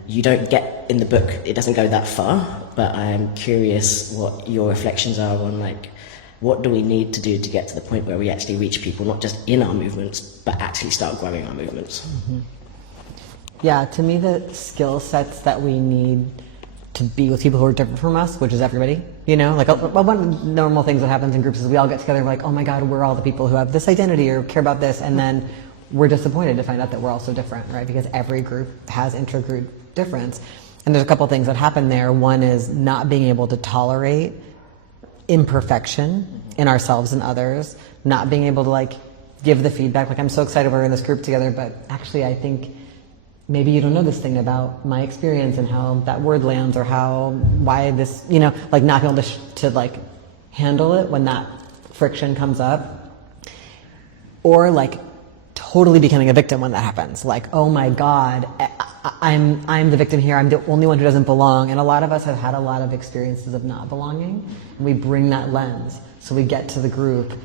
You don't get in the book, it doesn't go that far, but I'm curious what your reflections are on what do we need to do to get to the point where we actually reach people, not just in our movements, but actually start growing our movements. Mm-hmm. Yeah, to me, the skill sets that we need to be with people who are different from us, which is everybody, one of the normal things that happens in groups is we all get together and we're like, oh my God, we're all the people who have this identity or care about this, and then we're disappointed to find out that we're all so different, right? Because every group has intra-group difference. And there's a couple things that happen there. One is not being able to tolerate imperfection in ourselves and others, not being able to give the feedback, I'm so excited we're in this group together, but actually I think maybe you don't know this thing about my experience and how that word lands, or why this, not being able to handle it when that friction comes up, or totally becoming a victim when that happens. Oh my God, I'm the victim here. I'm the only one who doesn't belong. And a lot of us have had a lot of experiences of not belonging. And we bring that lens. So we get to the group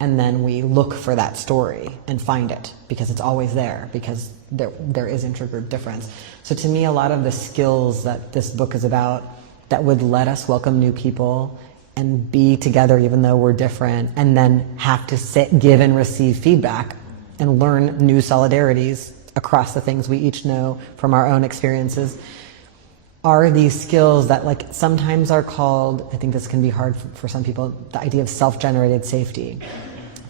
and then we look for that story and find it, because it's always there, because there is intragroup difference. So to me, a lot of the skills that this book is about that would let us welcome new people and be together even though we're different, and then have to give and receive feedback and learn new solidarities across the things we each know from our own experiences, are these skills that sometimes are called, I think this can be hard for some people, the idea of self-generated safety.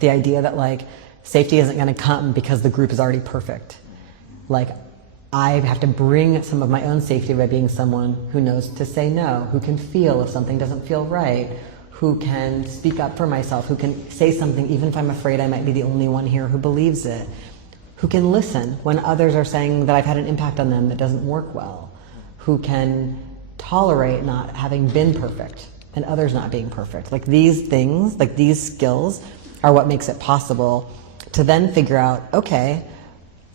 The idea that safety isn't going to come because the group is already perfect. I have to bring some of my own safety by being someone who knows to say no, who can feel if something doesn't feel right, who can speak up for myself, who can say something even if I'm afraid I might be the only one here who believes it, who can listen when others are saying that I've had an impact on them that doesn't work well, who can tolerate not having been perfect and others not being perfect. These things, these skills are what makes it possible to then figure out, okay,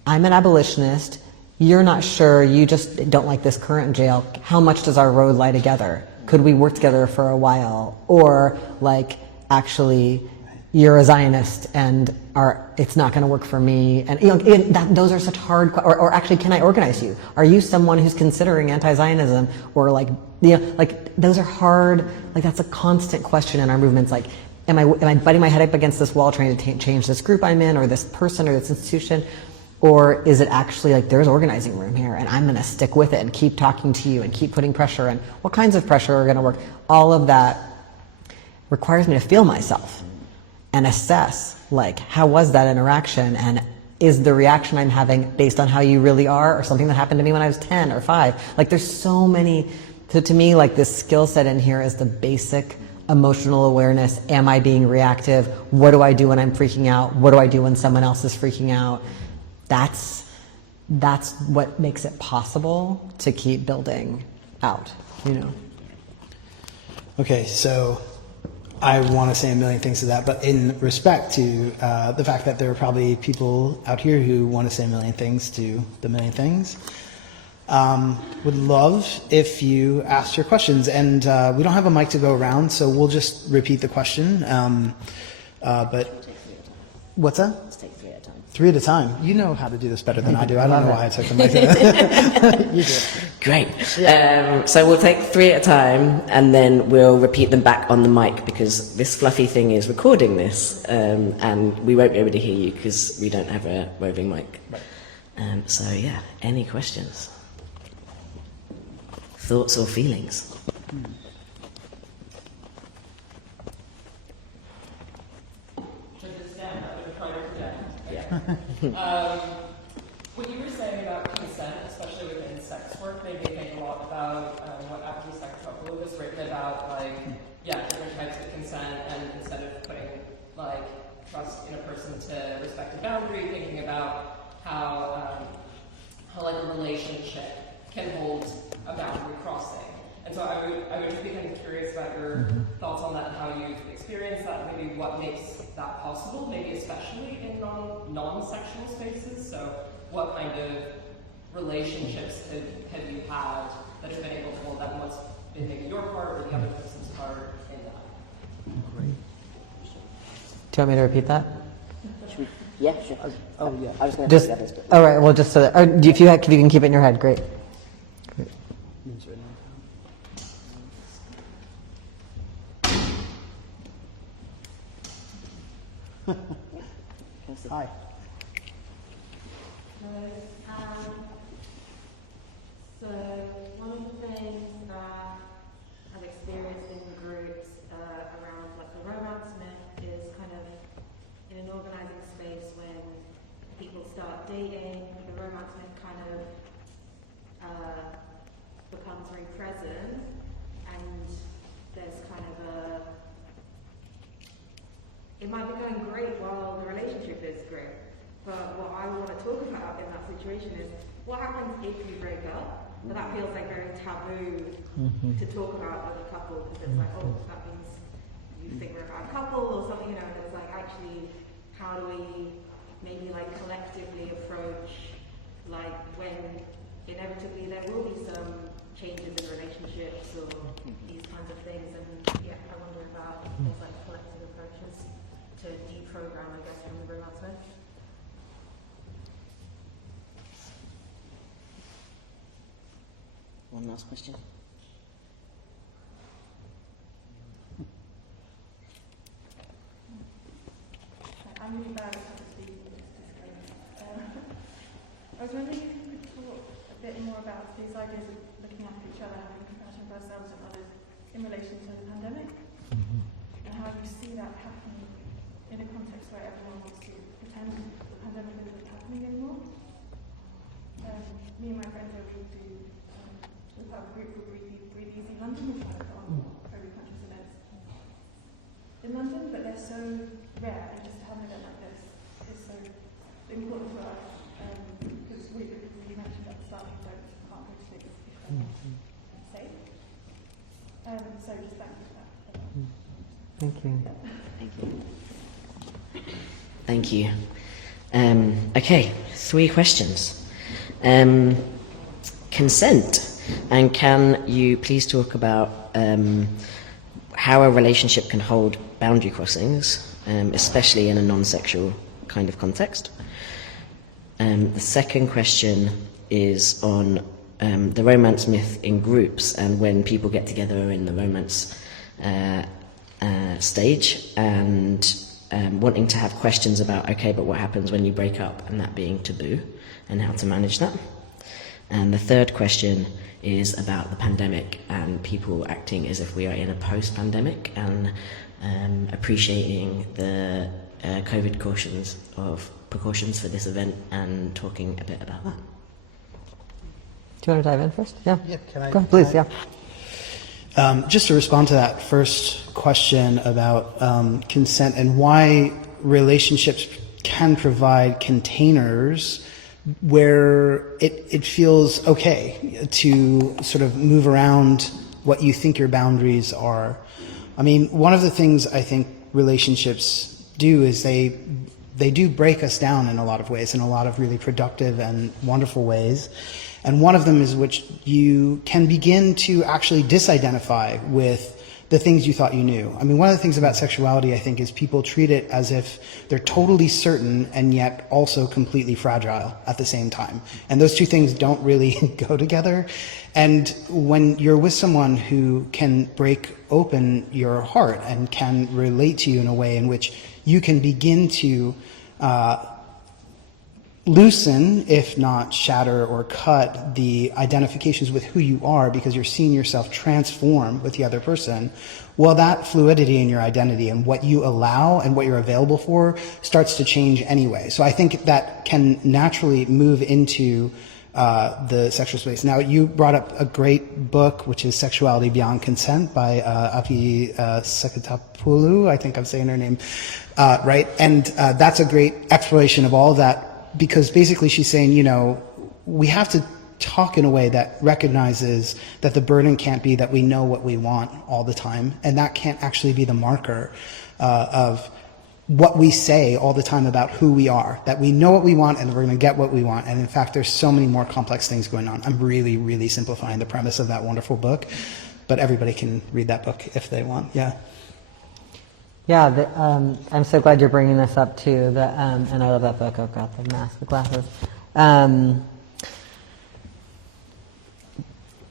I'm an abolitionist, you're not sure, you just don't like this current jail, how much does our road lie together? Could we work together for a while? Or actually, you're a Zionist and it's not going to work for me. And those are such hard, or actually, can I organize you? Are you someone who's considering anti-Zionism? Or those are hard, that's a constant question in our movements. Am I butting my head up against this wall trying to change this group I'm in, or this person, or this institution? Or is it actually there's organizing room here and I'm going to stick with it and keep talking to you and keep putting pressure, and what kinds of pressure are going to work? All of that requires me to feel myself and assess how was that interaction, and is the reaction I'm having based on how you really are, or something that happened to me when I was 10 or 5? There's so many. So to me, this skill set in here is the basic emotional awareness. Am I being reactive? What do I do when I'm freaking out? What do I do when someone else is freaking out? That's what makes it possible to keep building out, you know. Okay, so I want to say a million things to that, but in respect to the fact that there are probably people out here who want to say a million things to the million things, would love if you asked your questions. And we don't have a mic to go around, so we'll just repeat the question. But what's that? Let's take 3 at a time. 3 at a time. You know how to do this better than I do. I don't know why I took the mic. You do it. Great. So we'll take 3 at a time, and then we'll repeat them back on the mic, because this fluffy thing is recording this, and we won't be able to hear you because we don't have a roving mic. So yeah, any questions? Thoughts or feelings? What you were saying about consent, especially within sex work, made me think a lot about what cked-Up was written about, like, different types of consent, and instead of putting, like, trust in a person to respect a boundary, thinking about how like, a relationship can hold a boundary crossing. And so I would just be kind of curious about your thoughts on that, and how you've experienced that, maybe what makes that possible, maybe especially in non-sexual spaces. So what kind of relationships have you had that have been able to hold that, and what's been maybe your part or the other person's part in that? Great. Do you want me to repeat that? Yeah, sure. Oh, yeah. I was going to Just, the others, but all right, well, just so that, or if you can keep it in your head, great. Great. Hi. So one of the things that I've experienced in groups around like the romance myth is kind of in an organizing space when people start dating, the romance myth kind of becomes very present, and there's kind of it might be going great while the relationship is great, but what I want to talk about in that situation is what happens if you break up. But that feels like very taboo to talk about as a couple, because it's like, oh, that means you think we're a bad couple or something, you know, and it's like, actually, how do we maybe like collectively approach, like, when inevitably there will be some changes in relationships or these kinds of things, and yeah, I wonder about things like collective approaches to deprogram, I guess, from the romance myth. one last question. I'm really bad at speaking, I was wondering if you could talk a bit more about these ideas of looking after each other, having compassion for ourselves and others in relation to the pandemic, and how you see that happening in a context where everyone wants to pretend the pandemic isn't happening anymore. Me and my friends are with our group called Breathe Easy London, which are on COVID conscious events in London, but they're so rare, and just to have an event like this is so important for us, because you mentioned at the start, you can't go to sleep if they're not safe. So just thank you for that. Thank you. Thank you. Okay, 3 questions. Consent, and can you please talk about how a relationship can hold boundary crossings, especially in a non-sexual kind of context? The second question is on the romance myth in groups, and when people get together in the romance stage, and wanting to have questions about, okay, but what happens when you break up, and that being taboo, and how to manage that. And the third question is about the pandemic and people acting as if we are in a post-pandemic, and appreciating the COVID precautions for this event, and talking a bit about that. Do you want to dive in first? Yeah. Yeah, can I? Go ahead, please, yeah. Just to respond to that first question about consent and why relationships can provide containers where it feels okay to sort of move around what you think your boundaries are. I mean, one of the things I think relationships do is they do break us down in a lot of ways, in a lot of really productive and wonderful ways. And one of them is which you can begin to actually disidentify with the things you thought you knew. I mean, one of the things about sexuality, I think, is people treat it as if they're totally certain and yet also completely fragile at the same time. And those two things don't really go together. And when you're with someone who can break open your heart and can relate to you in a way in which you can begin to loosen, if not shatter or cut, the identifications with who you are because you're seeing yourself transform with the other person, well, that fluidity in your identity and what you allow and what you're available for starts to change anyway. So I think that can naturally move into the sexual space. Now, you brought up a great book, which is Sexuality Beyond Consent by Api Sekatapoulou. I think I'm saying her name right. And that's a great exploration of all of that, because basically she's saying, you know, we have to talk in a way that recognizes that the burden can't be that we know what we want all the time, and that can't actually be the marker of what we say all the time about who we are, that we know what we want and we're going to get what we want. And in fact, there's so many more complex things going on. I'm really, really simplifying the premise of that wonderful book, but everybody can read that book if they want. Yeah. Yeah, I'm so glad you're bringing this up too. And I love that book. I've got the mask, the glasses.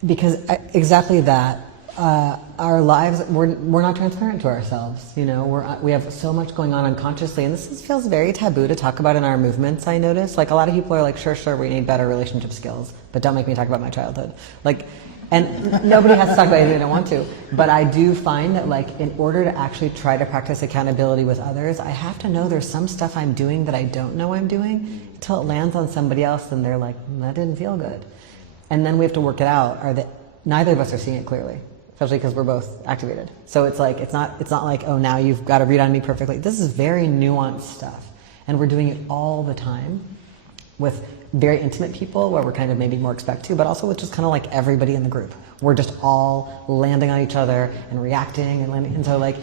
Because exactly that. Our lives, we're not transparent to ourselves. You know, we have so much going on unconsciously, and feels very taboo to talk about in our movements. I notice, like, a lot of people are like, sure, we need better relationship skills, but don't make me talk about my childhood. Like, and nobody has to talk about anything they don't want to. But I do find that, like, in order to actually try to practice accountability with others, I have to know there's some stuff I'm doing that I don't know I'm doing until it lands on somebody else, and they're like, that didn't feel good. And then we have to work it out, or that neither of us are seeing it clearly, especially because we're both activated. So it's like, it's not like, oh, now you've got to read on me perfectly. This is very nuanced stuff. And we're doing it all the time with very intimate people where we're kind of maybe more expect to, but also with just kind of like everybody in the group. We're just all landing on each other and reacting and landing. And so, like,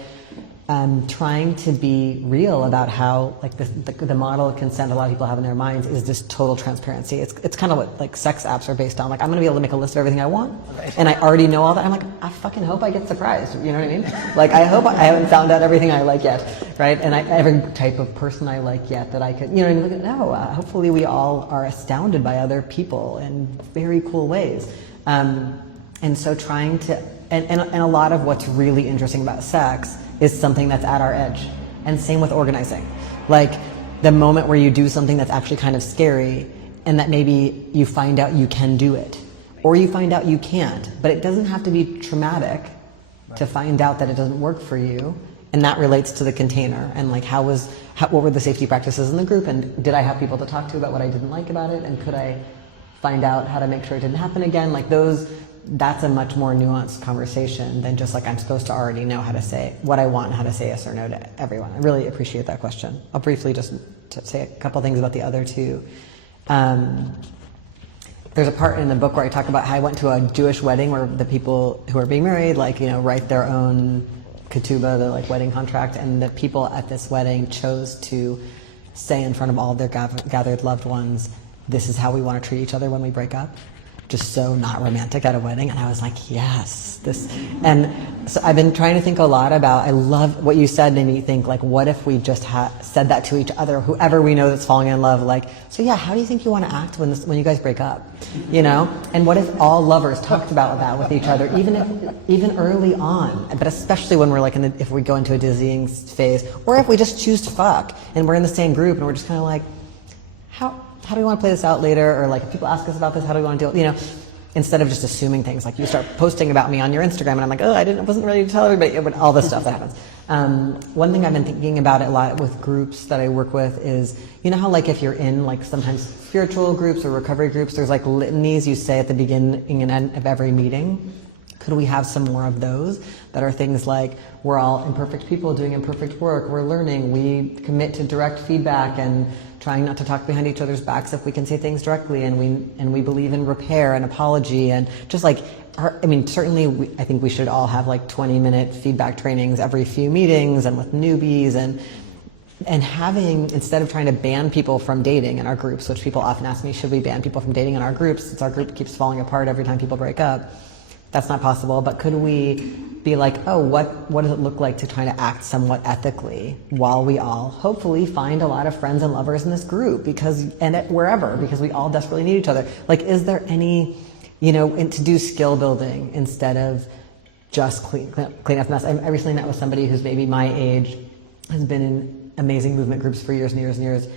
trying to be real about how, like, the model of consent a lot of people have in their minds is this total transparency. It's kind of what, like, sex apps are based on. Like, I'm going to be able to make a list of everything I want, and I already know all that. I'm like, I fucking hope I get surprised. You know what I mean? Like, I hope I haven't found out everything I like yet, right? And every type of person I like yet that I could, you know what I mean? No, hopefully we all are astounded by other people in very cool ways. And so trying to, and a lot of what's really interesting about sex is something that's at our edge. And same with organizing. Like, the moment where you do something that's actually kind of scary, and that maybe you find out you can do it, or you find out you can't, but it doesn't have to be traumatic to find out that it doesn't work for you. And that relates to the container, and like, what were the safety practices in the group, and did I have people to talk to about what I didn't like about it, and could I find out how to make sure it didn't happen again? Like, that's a much more nuanced conversation than just like, I'm supposed to already know how to say what I want and how to say yes or no to everyone. I really appreciate that question. I'll briefly just say a couple things about the other two. There's a part in the book where I talk about how I went to a Jewish wedding where the people who are being married, like, you know, write their own ketubah, the like wedding contract, and the people at this wedding chose to say in front of all their gathered loved ones, this is how we want to treat each other when we break up. Just so not romantic at a wedding. And I was like, yes, and so I've been trying to think a lot about, I love what you said, made me think, like, what if we just said that to each other, whoever we know that's falling in love, like, so yeah, how do you think you want to act when you guys break up, you know? And what if all lovers talked about that with each other, even early on, but especially when we're like if we go into a dizzying phase, or if we just choose to fuck and we're in the same group and we're just kind of like, how do we want to play this out later? Or like, if people ask us about this, how do we want to deal? You know, instead of just assuming things, like you start posting about me on your Instagram and I'm like, oh, I wasn't ready to tell everybody, but all this stuff that happens. One thing I've been thinking about a lot with groups that I work with is, you know how like if you're in like sometimes spiritual groups or recovery groups, there's like litanies you say at the beginning and end of every meeting. Could we have some more of those that are things like, we're all imperfect people doing imperfect work, we're learning, we commit to direct feedback and trying not to talk behind each other's backs if we can say things directly, and we believe in repair and apology, and just like, certainly I think we should all have like 20-minute feedback trainings every few meetings and with newbies, and having, instead of trying to ban people from dating in our groups, which people often ask me, should we ban people from dating in our groups since our group keeps falling apart every time people break up? That's not possible, but could we be like, oh, what does it look like to try to act somewhat ethically while we all hopefully find a lot of friends and lovers in this group, wherever, because we all desperately need each other. Like, is there any, to do skill building instead of just clean up the mess? I recently met with somebody who's maybe my age, has been in amazing movement groups for years and years and years.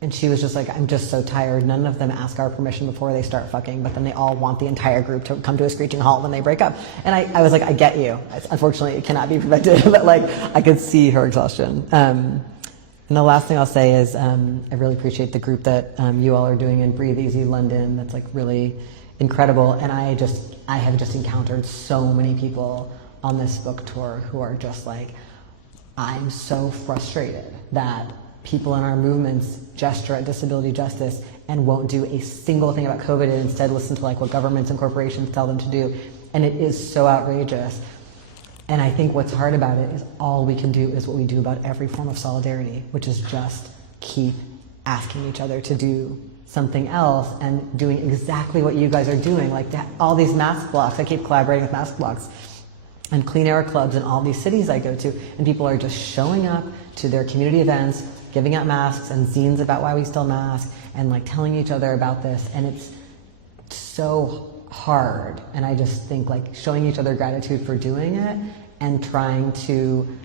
And she was just like, I'm just so tired. None of them ask our permission before they start fucking, but then they all want the entire group to come to a screeching halt when they break up. And I was like, I get you. Unfortunately, it cannot be prevented, but like, I could see her exhaustion. And the last thing I'll say is, I really appreciate the group that you all are doing in Breathe Easy London. That's like really incredible. And I have just encountered so many people on this book tour who are just like, I'm so frustrated that people in our movements gesture at disability justice and won't do a single thing about COVID and instead listen to like what governments and corporations tell them to do. And it is so outrageous. And I think what's hard about it is all we can do is what we do about every form of solidarity, which is just keep asking each other to do something else and doing exactly what you guys are doing. Like all these mask blocks, I keep collaborating with mask blocks and clean air clubs in all these cities I go to, and people are just showing up to their community events, giving out masks and zines about why we still mask, and like telling each other about this, and it's so hard. And I just think like showing each other gratitude for doing it and trying to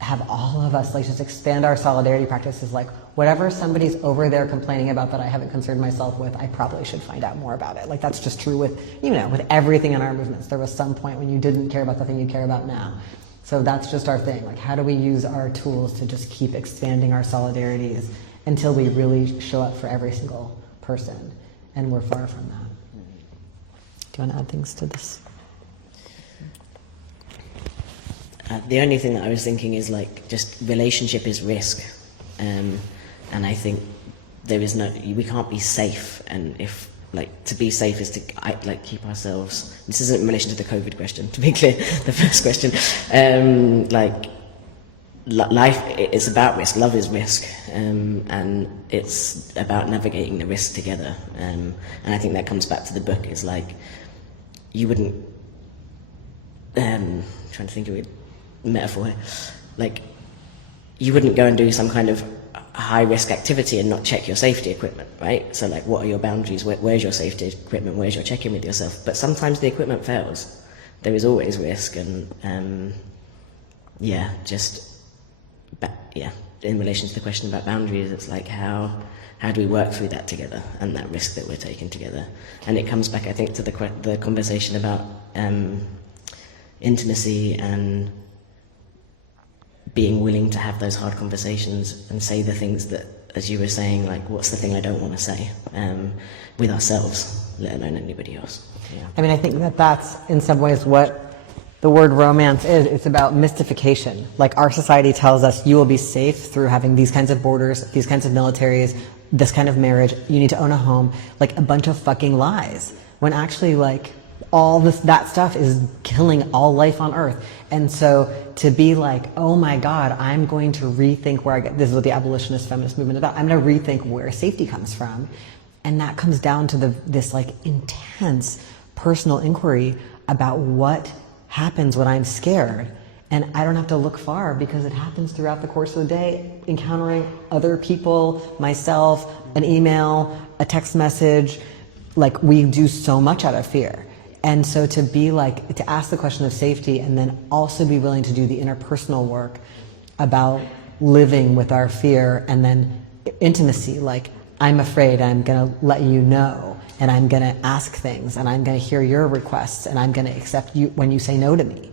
have all of us like just expand our solidarity practices. Like whatever somebody's over there complaining about that I haven't concerned myself with, I probably should find out more about it. Like that's just true with, with everything in our movements. There was some point when you didn't care about the thing you care about now. So that's just our thing. Like, how do we use our tools to just keep expanding our solidarities until we really show up for every single person? And we're far from that. Do you want to add things to this? The only thing that I was thinking is like just relationship is risk, and I think we can't be safe, and if like to be safe is to like keep ourselves. This isn't in relation to the COVID question, to be clear. The first question, life it's about risk. Love is risk, and it's about navigating the risk together. And I think that comes back to the book. Is like you wouldn't. Trying to think of a metaphor here. Like you wouldn't go and do some kind of high risk activity and not check your safety equipment, right? So like what are your boundaries? Where's your safety equipment? Where's your check-in with yourself? But sometimes the equipment fails. There is always risk, and in relation to the question about boundaries, it's like how do we work through that together and that risk that we're taking together? And it comes back, I think, to the conversation about intimacy and being willing to have those hard conversations and say the things that, as you were saying, like, what's the thing I don't want to say with ourselves, let alone anybody else. Yeah. I mean, I think that's in some ways what the word romance is. It's about mystification. Like our society tells us you will be safe through having these kinds of borders, these kinds of militaries, this kind of marriage, you need to own a home, like a bunch of fucking lies. When actually like all that stuff is killing all life on earth. And so to be like, oh my God, I'm going to rethink where this is what the abolitionist feminist movement is about. I'm going to rethink where safety comes from. And that comes down to this like intense personal inquiry about what happens when I'm scared. And I don't have to look far because it happens throughout the course of the day, encountering other people, myself, an email, a text message. Like we do so much out of fear. And so to ask the question of safety and then also be willing to do the interpersonal work about living with our fear, and then intimacy, like I'm afraid, I'm gonna let you know, and I'm gonna ask things, and I'm gonna hear your requests, and I'm gonna accept you when you say no to me.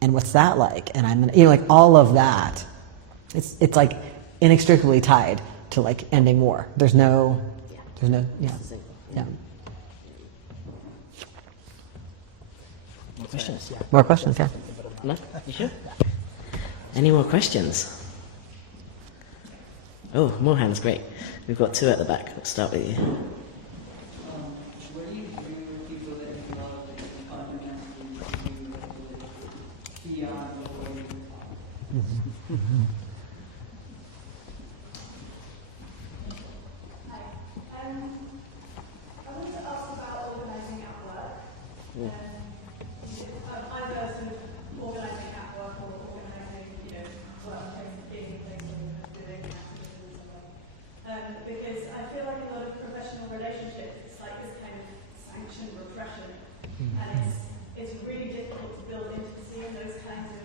And what's that like? And I'm gonna, like all of that, it's like inextricably tied to like ending war. There's no, yeah. Questions? Yeah. More questions, yeah. No? You sure? Any more questions? Oh, more hands, great. We've got two at the back. Let's start with you. What do you agree with people that you love that you fundamentally beyond what you Hi. I wanted to ask about organising at work. Either sort of organising at work or organising, workplace being a place where you're doing activities and stuff. Because I feel like a lot of professional relationships, it's like this kind of sanctioned repression, and it's really difficult to build intimacy in those kinds of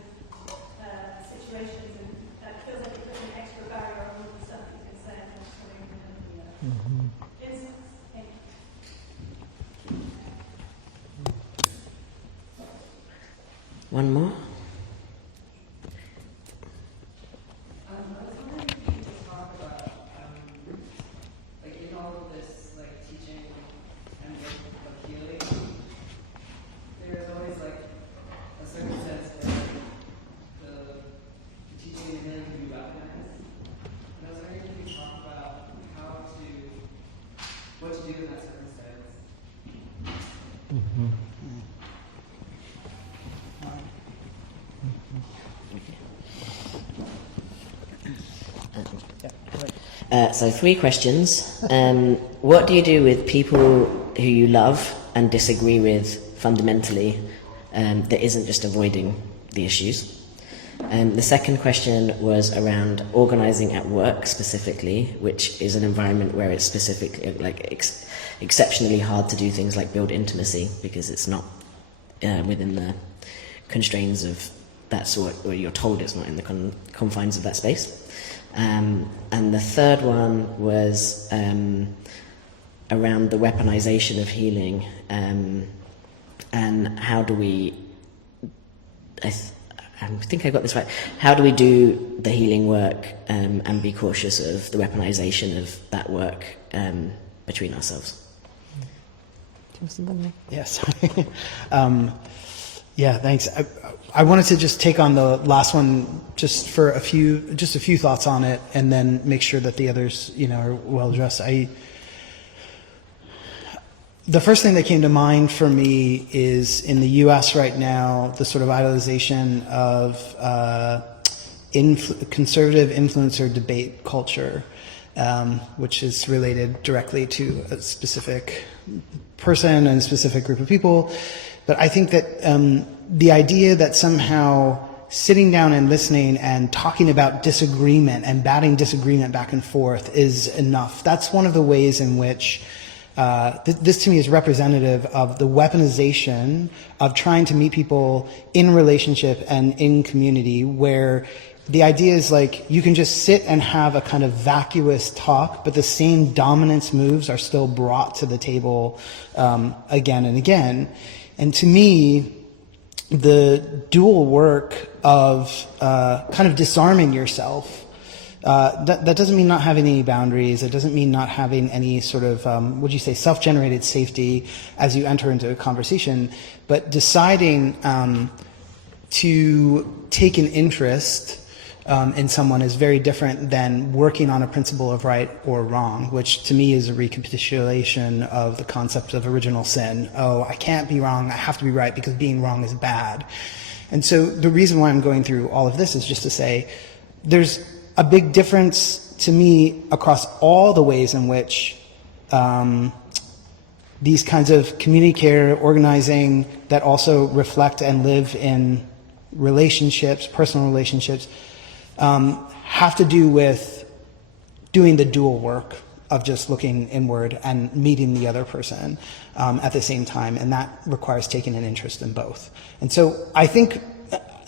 situations, and that feels like it puts an extra barrier on all the stuff that you can say and what's coming in the instance. Thank you. One more? I was wondering if you could talk about, like in all of this, like teaching and like healing, there's always like a certain sense where the teaching and healing can be weaponized. And I was wondering if you could talk about what to do in that circumstance. So 3 questions. What do you do with people who you love and disagree with fundamentally that isn't just avoiding the issues? The second question was around organising at work specifically, which is an environment where it's specifically exceptionally hard to do things like build intimacy because it's not within the constraints of that sort, or you're told it's not in the confines of that space. And the third one was around the weaponization of healing, and how do we, I think I got this right, how do we do the healing work and be cautious of the weaponization of that work between ourselves? Yeah, sorry. Yeah, thanks. I wanted to just take on the last one just for a few thoughts on it, and then make sure that the others, are well addressed. The first thing that came to mind for me is in the U.S. right now, the sort of idolization of conservative influencer debate culture, which is related directly to a specific person and a specific group of people. But I think that the idea that somehow sitting down and listening and talking about disagreement and batting disagreement back and forth is enough. That's one of the ways in which this to me is representative of the weaponization of trying to meet people in relationship and in community, where the idea is like you can just sit and have a kind of vacuous talk, but the same dominance moves are still brought to the table again and again. And to me, the dual work of kind of disarming yourself, that doesn't mean not having any boundaries. It doesn't mean not having any sort of, self-generated safety as you enter into a conversation, but deciding to take an interest in someone is very different than working on a principle of right or wrong, which to me is a recapitulation of the concept of original sin. Oh, I can't be wrong, I have to be right because being wrong is bad. And so the reason why I'm going through all of this is just to say there's a big difference to me across all the ways in which these kinds of community care organizing that also reflect and live in relationships, personal relationships, have to do with doing the dual work of just looking inward and meeting the other person at the same time, and that requires taking an interest in both. And so I think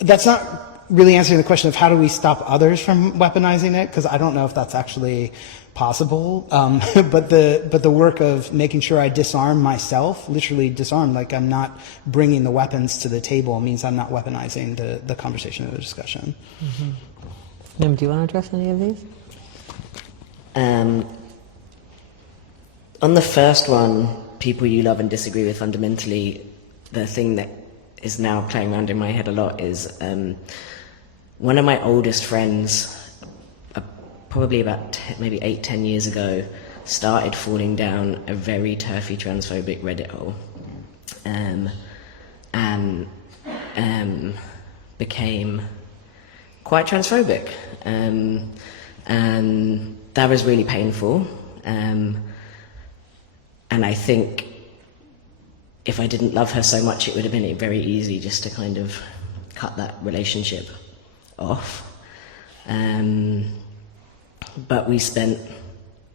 that's not really answering the question of how do we stop others from weaponizing it, because I don't know if that's actually possible, but the work of making sure I disarm myself, literally disarm, like I'm not bringing the weapons to the table, means I'm not weaponizing the conversation or the discussion. Mm-hmm. Nim, do you want to address any of these? On the first one, people you love and disagree with fundamentally, the thing that is now playing around in my head a lot is one of my oldest friends, probably about maybe 8-10 years ago, started falling down a very turfy transphobic Reddit hole, and became quite transphobic, and that was really painful. And I think if I didn't love her so much, it would have been very easy just to kind of cut that relationship off. But we spent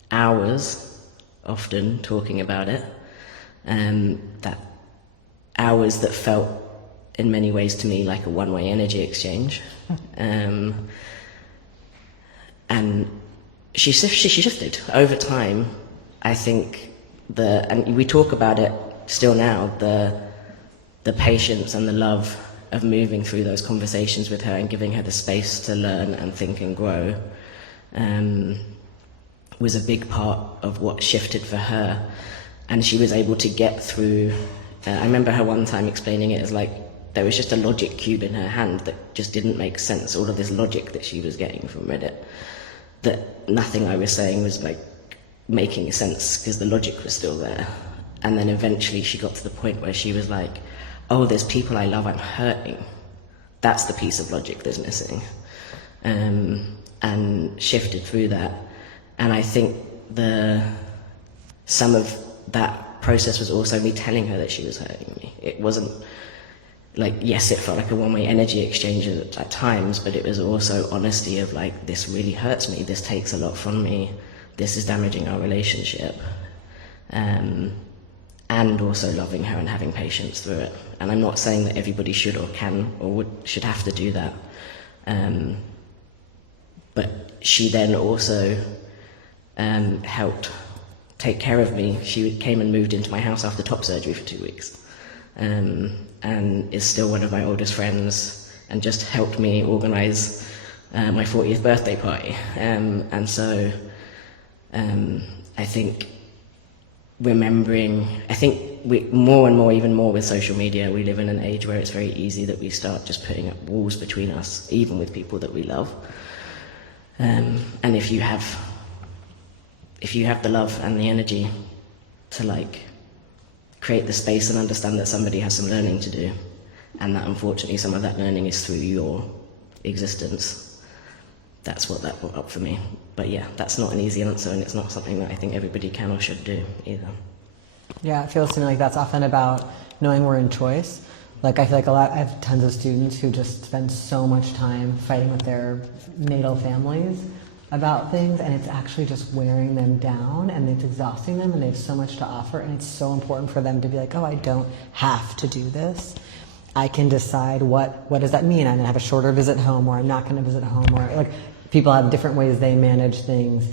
hours often talking about it, that hours that felt in many ways to me like a one-way energy exchange. And she shifted over time. I think and we talk about it still now, the patience and the love of moving through those conversations with her and giving her the space to learn and think and grow was a big part of what shifted for her. And she was able to get through, I remember her one time explaining it as like, there was just a logic cube in her hand that just didn't make sense, all of this logic that she was getting from Reddit, that nothing I was saying was like making sense because the logic was still there. And then eventually she got to the point where she was like, oh, there's people I love I'm hurting. That's the piece of logic that's missing. And shifted through that. And I think some of that process was also me telling her that she was hurting me. It wasn't like, yes, it felt like a one-way energy exchange at times, but it was also honesty of like, this really hurts me, this takes a lot from me, this is damaging our relationship. And also loving her and having patience through it. And I'm not saying that everybody should or can or should have to do that. But she then also helped take care of me. She came and moved into my house after top surgery for 2 weeks. And is still one of my oldest friends and just helped me organize my 40th birthday party. And so I think remembering, I think more and more, even more with social media, we live in an age where it's very easy that we start just putting up walls between us, even with people that we love. And if you have the love and the energy to like create the space and understand that somebody has some learning to do, and that unfortunately some of that learning is through your existence, that's what that brought up for me. But yeah, that's not an easy answer, and it's not something that I think everybody can or should do either. Yeah, it feels to me like that's often about knowing we're in choice. Like I feel like I have tons of students who just spend so much time fighting with their natal families about things, and it's actually just wearing them down, and it's exhausting them, and they have so much to offer, and it's so important for them to be like, oh, I don't have to do this. I can decide what does that mean? I'm gonna have a shorter visit home, or I'm not gonna visit home, or like people have different ways they manage things.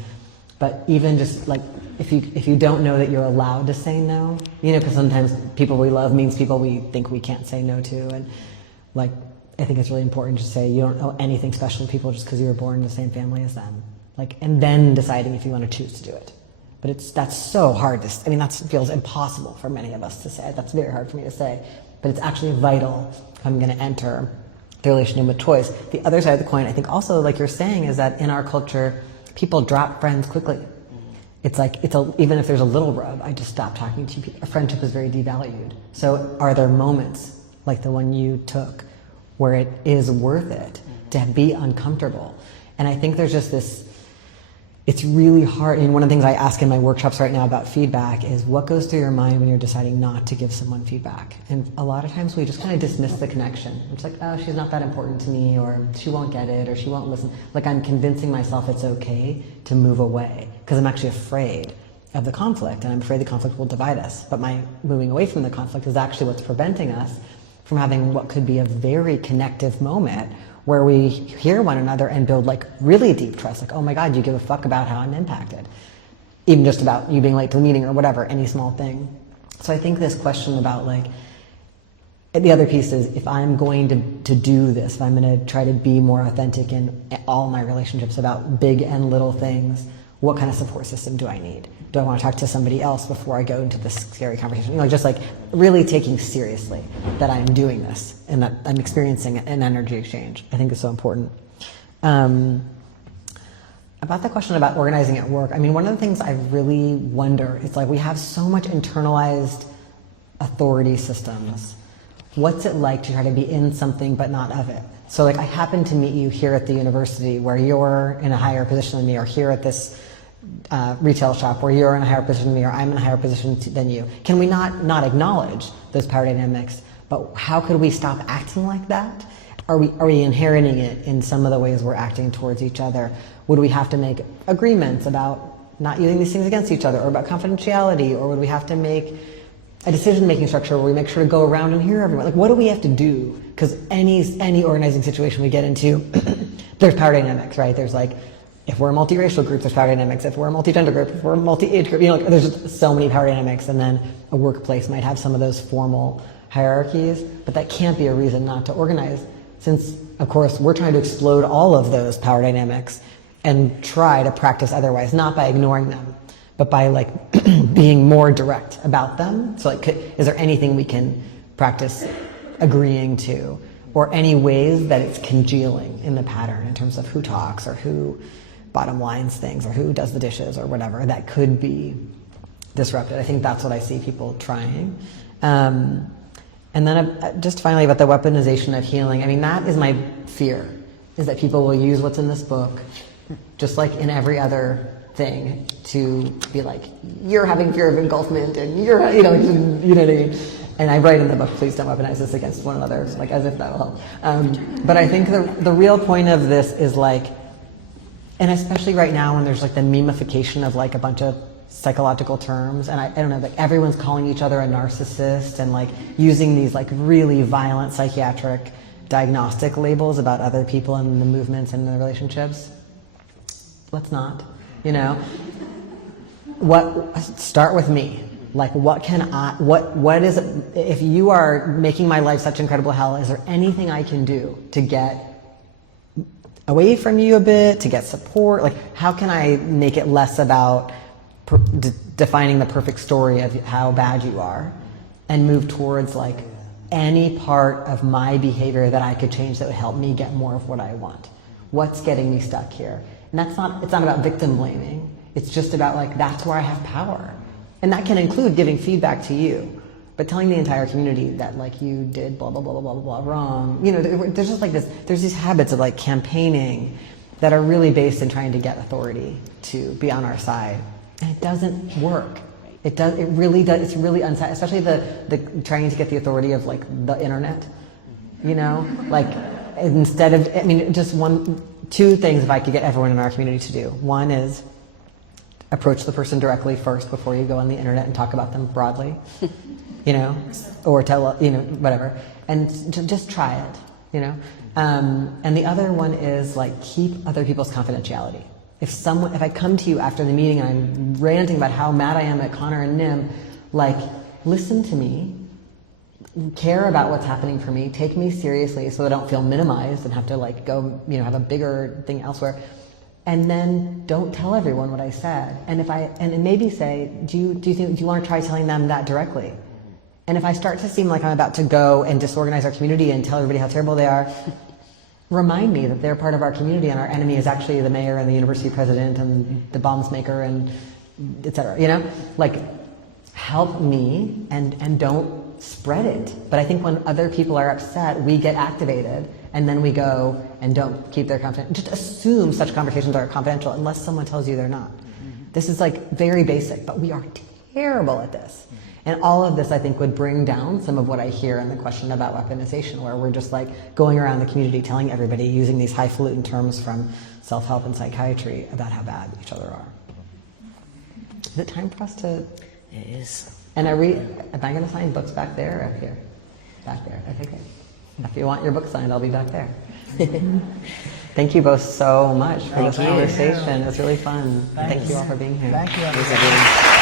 But even just like if you don't know that you're allowed to say no, you know, because sometimes people we love means people we think we can't say no to, and like I think it's really important to say you don't owe anything special to people just because you were born in the same family as them. Like, and then deciding if you want to choose to do it. But that's so hard to, I mean, that feels impossible for many of us to say. That's very hard for me to say. But it's actually vital if I'm going to enter the relationship with choice. The other side of the coin, I think also, like you're saying, is that in our culture, people drop friends quickly. It's like, even if there's a little rub, I just stop talking to you. A friendship is very devalued. So are there moments like the one you took where it is worth it to be uncomfortable? And I think there's just this, it's really hard. And one of the things I ask in my workshops right now about feedback is what goes through your mind when you're deciding not to give someone feedback? And a lot of times we just kind of dismiss the connection. It's like, oh, she's not that important to me, or she won't get it, or she won't listen. Like I'm convincing myself it's okay to move away because I'm actually afraid of the conflict, and I'm afraid the conflict will divide us. But my moving away from the conflict is actually what's preventing us from having what could be a very connective moment where we hear one another and build like really deep trust, like, oh my God, you give a fuck about how I'm impacted. Even just about you being late to a meeting or whatever, any small thing. So I think this question about like, the other piece is if I'm going to do this, if I'm gonna try to be more authentic in all my relationships about big and little things, What kind of support system do I need? Do I want to talk to somebody else before I go into this scary conversation? You know, just like really taking seriously that I'm doing this and that I'm experiencing an energy exchange, I think is so important. About the question about organizing at work, I mean, one of the things I really wonder, it's like we have so much internalized authority systems. What's it like to try to be in something but not of it? So like I happen to meet you here at the university where you're in a higher position than me, or here at this retail shop where you're in a higher position than me, or I'm in a higher position than you. Can we not acknowledge those power dynamics, but how could we stop acting like that? Are we inheriting it in some of the ways we're acting towards each other? Would we have to make agreements about not using these things against each other, or about confidentiality, or would we have to make a decision-making structure where we make sure to go around and hear everyone? Like, what do we have to do? Because any organizing situation we get into, there's power dynamics, right? There's like, if we're a multiracial group, there's power dynamics. If we're a multi-gender group, if we're a multi-age group, you know, like, there's just so many power dynamics. And then a workplace might have some of those formal hierarchies, but that can't be a reason not to organize, since, of course, we're trying to explode all of those power dynamics and try to practice otherwise, not by ignoring them, but by like being more direct about them. So like, is there anything we can practice agreeing to, or any ways that it's congealing in the pattern in terms of who talks, or who bottom lines things, or who does the dishes, or whatever, that could be disrupted. I think that's what I see people trying. And then just finally about the weaponization of healing, I mean, that is my fear, is that people will use what's in this book, just like in every other thing, to be like, you're having fear of engulfment, and you're, you know what I mean? And I write in the book, please don't weaponize this against one another, like as if that will help. But I think the real point of this is like, and especially right now when there's like the memification of like a bunch of psychological terms, and I don't know, like everyone's calling each other a narcissist and like using these like really violent psychiatric diagnostic labels about other people and the movements and the relationships. Let's not, you know. Start with me. Like, what is it, if you are making my life such incredible hell, is there anything I can do to get away from you a bit, to get support? Like, how can I make it less about defining the perfect story of how bad you are, and move towards like any part of my behavior that I could change that would help me get more of what I want? What's getting me stuck here? And it's not about victim blaming. It's just about like, that's where I have power. And that can include giving feedback to you, but telling the entire community that like you did blah, blah, blah, blah, blah, blah wrong. You know, there's just like this, there's these habits of like campaigning that are really based in trying to get authority to be on our side. And it doesn't work. It really does, it's really especially the trying to get the authority of like the internet, you know? Like, instead of, I mean, just two things if I could get everyone in our community to do. One is approach the person directly first before you go on the internet and talk about them broadly, you know, or tell, you know, whatever. And just try it, you know. And the other one is like, keep other people's confidentiality. If I come to you after the meeting and I'm ranting about how mad I am at Connor and Nim, like, listen to me, care about what's happening for me, take me seriously so that I don't feel minimized and have to like go, you know, have a bigger thing elsewhere. And then don't tell everyone what I said. And maybe say, do you want to try telling them that directly? And if I start to seem like I'm about to go and disorganize our community and tell everybody how terrible they are, remind me that they're part of our community and our enemy is actually the mayor and the university president and the bombs maker and et cetera, you know? Like, help me and don't spread it. But I think when other people are upset, we get activated and then we go and don't keep their confidence. Just assume such conversations are confidential unless someone tells you they're not. This is like very basic, but we are terrible at this. And all of this, I think, would bring down some of what I hear in the question about weaponization, where we're just like going around the community telling everybody, using these highfalutin terms from self-help and psychiatry about how bad each other are. Is it time for us to... It is. And am I going to sign books back there or up here? Back there. Okay, good. If you want your book signed, I'll be back there. Thank you both so much for this conversation. It was really fun. Thank you all for being here. Thank you, Thanks, everyone. everyone.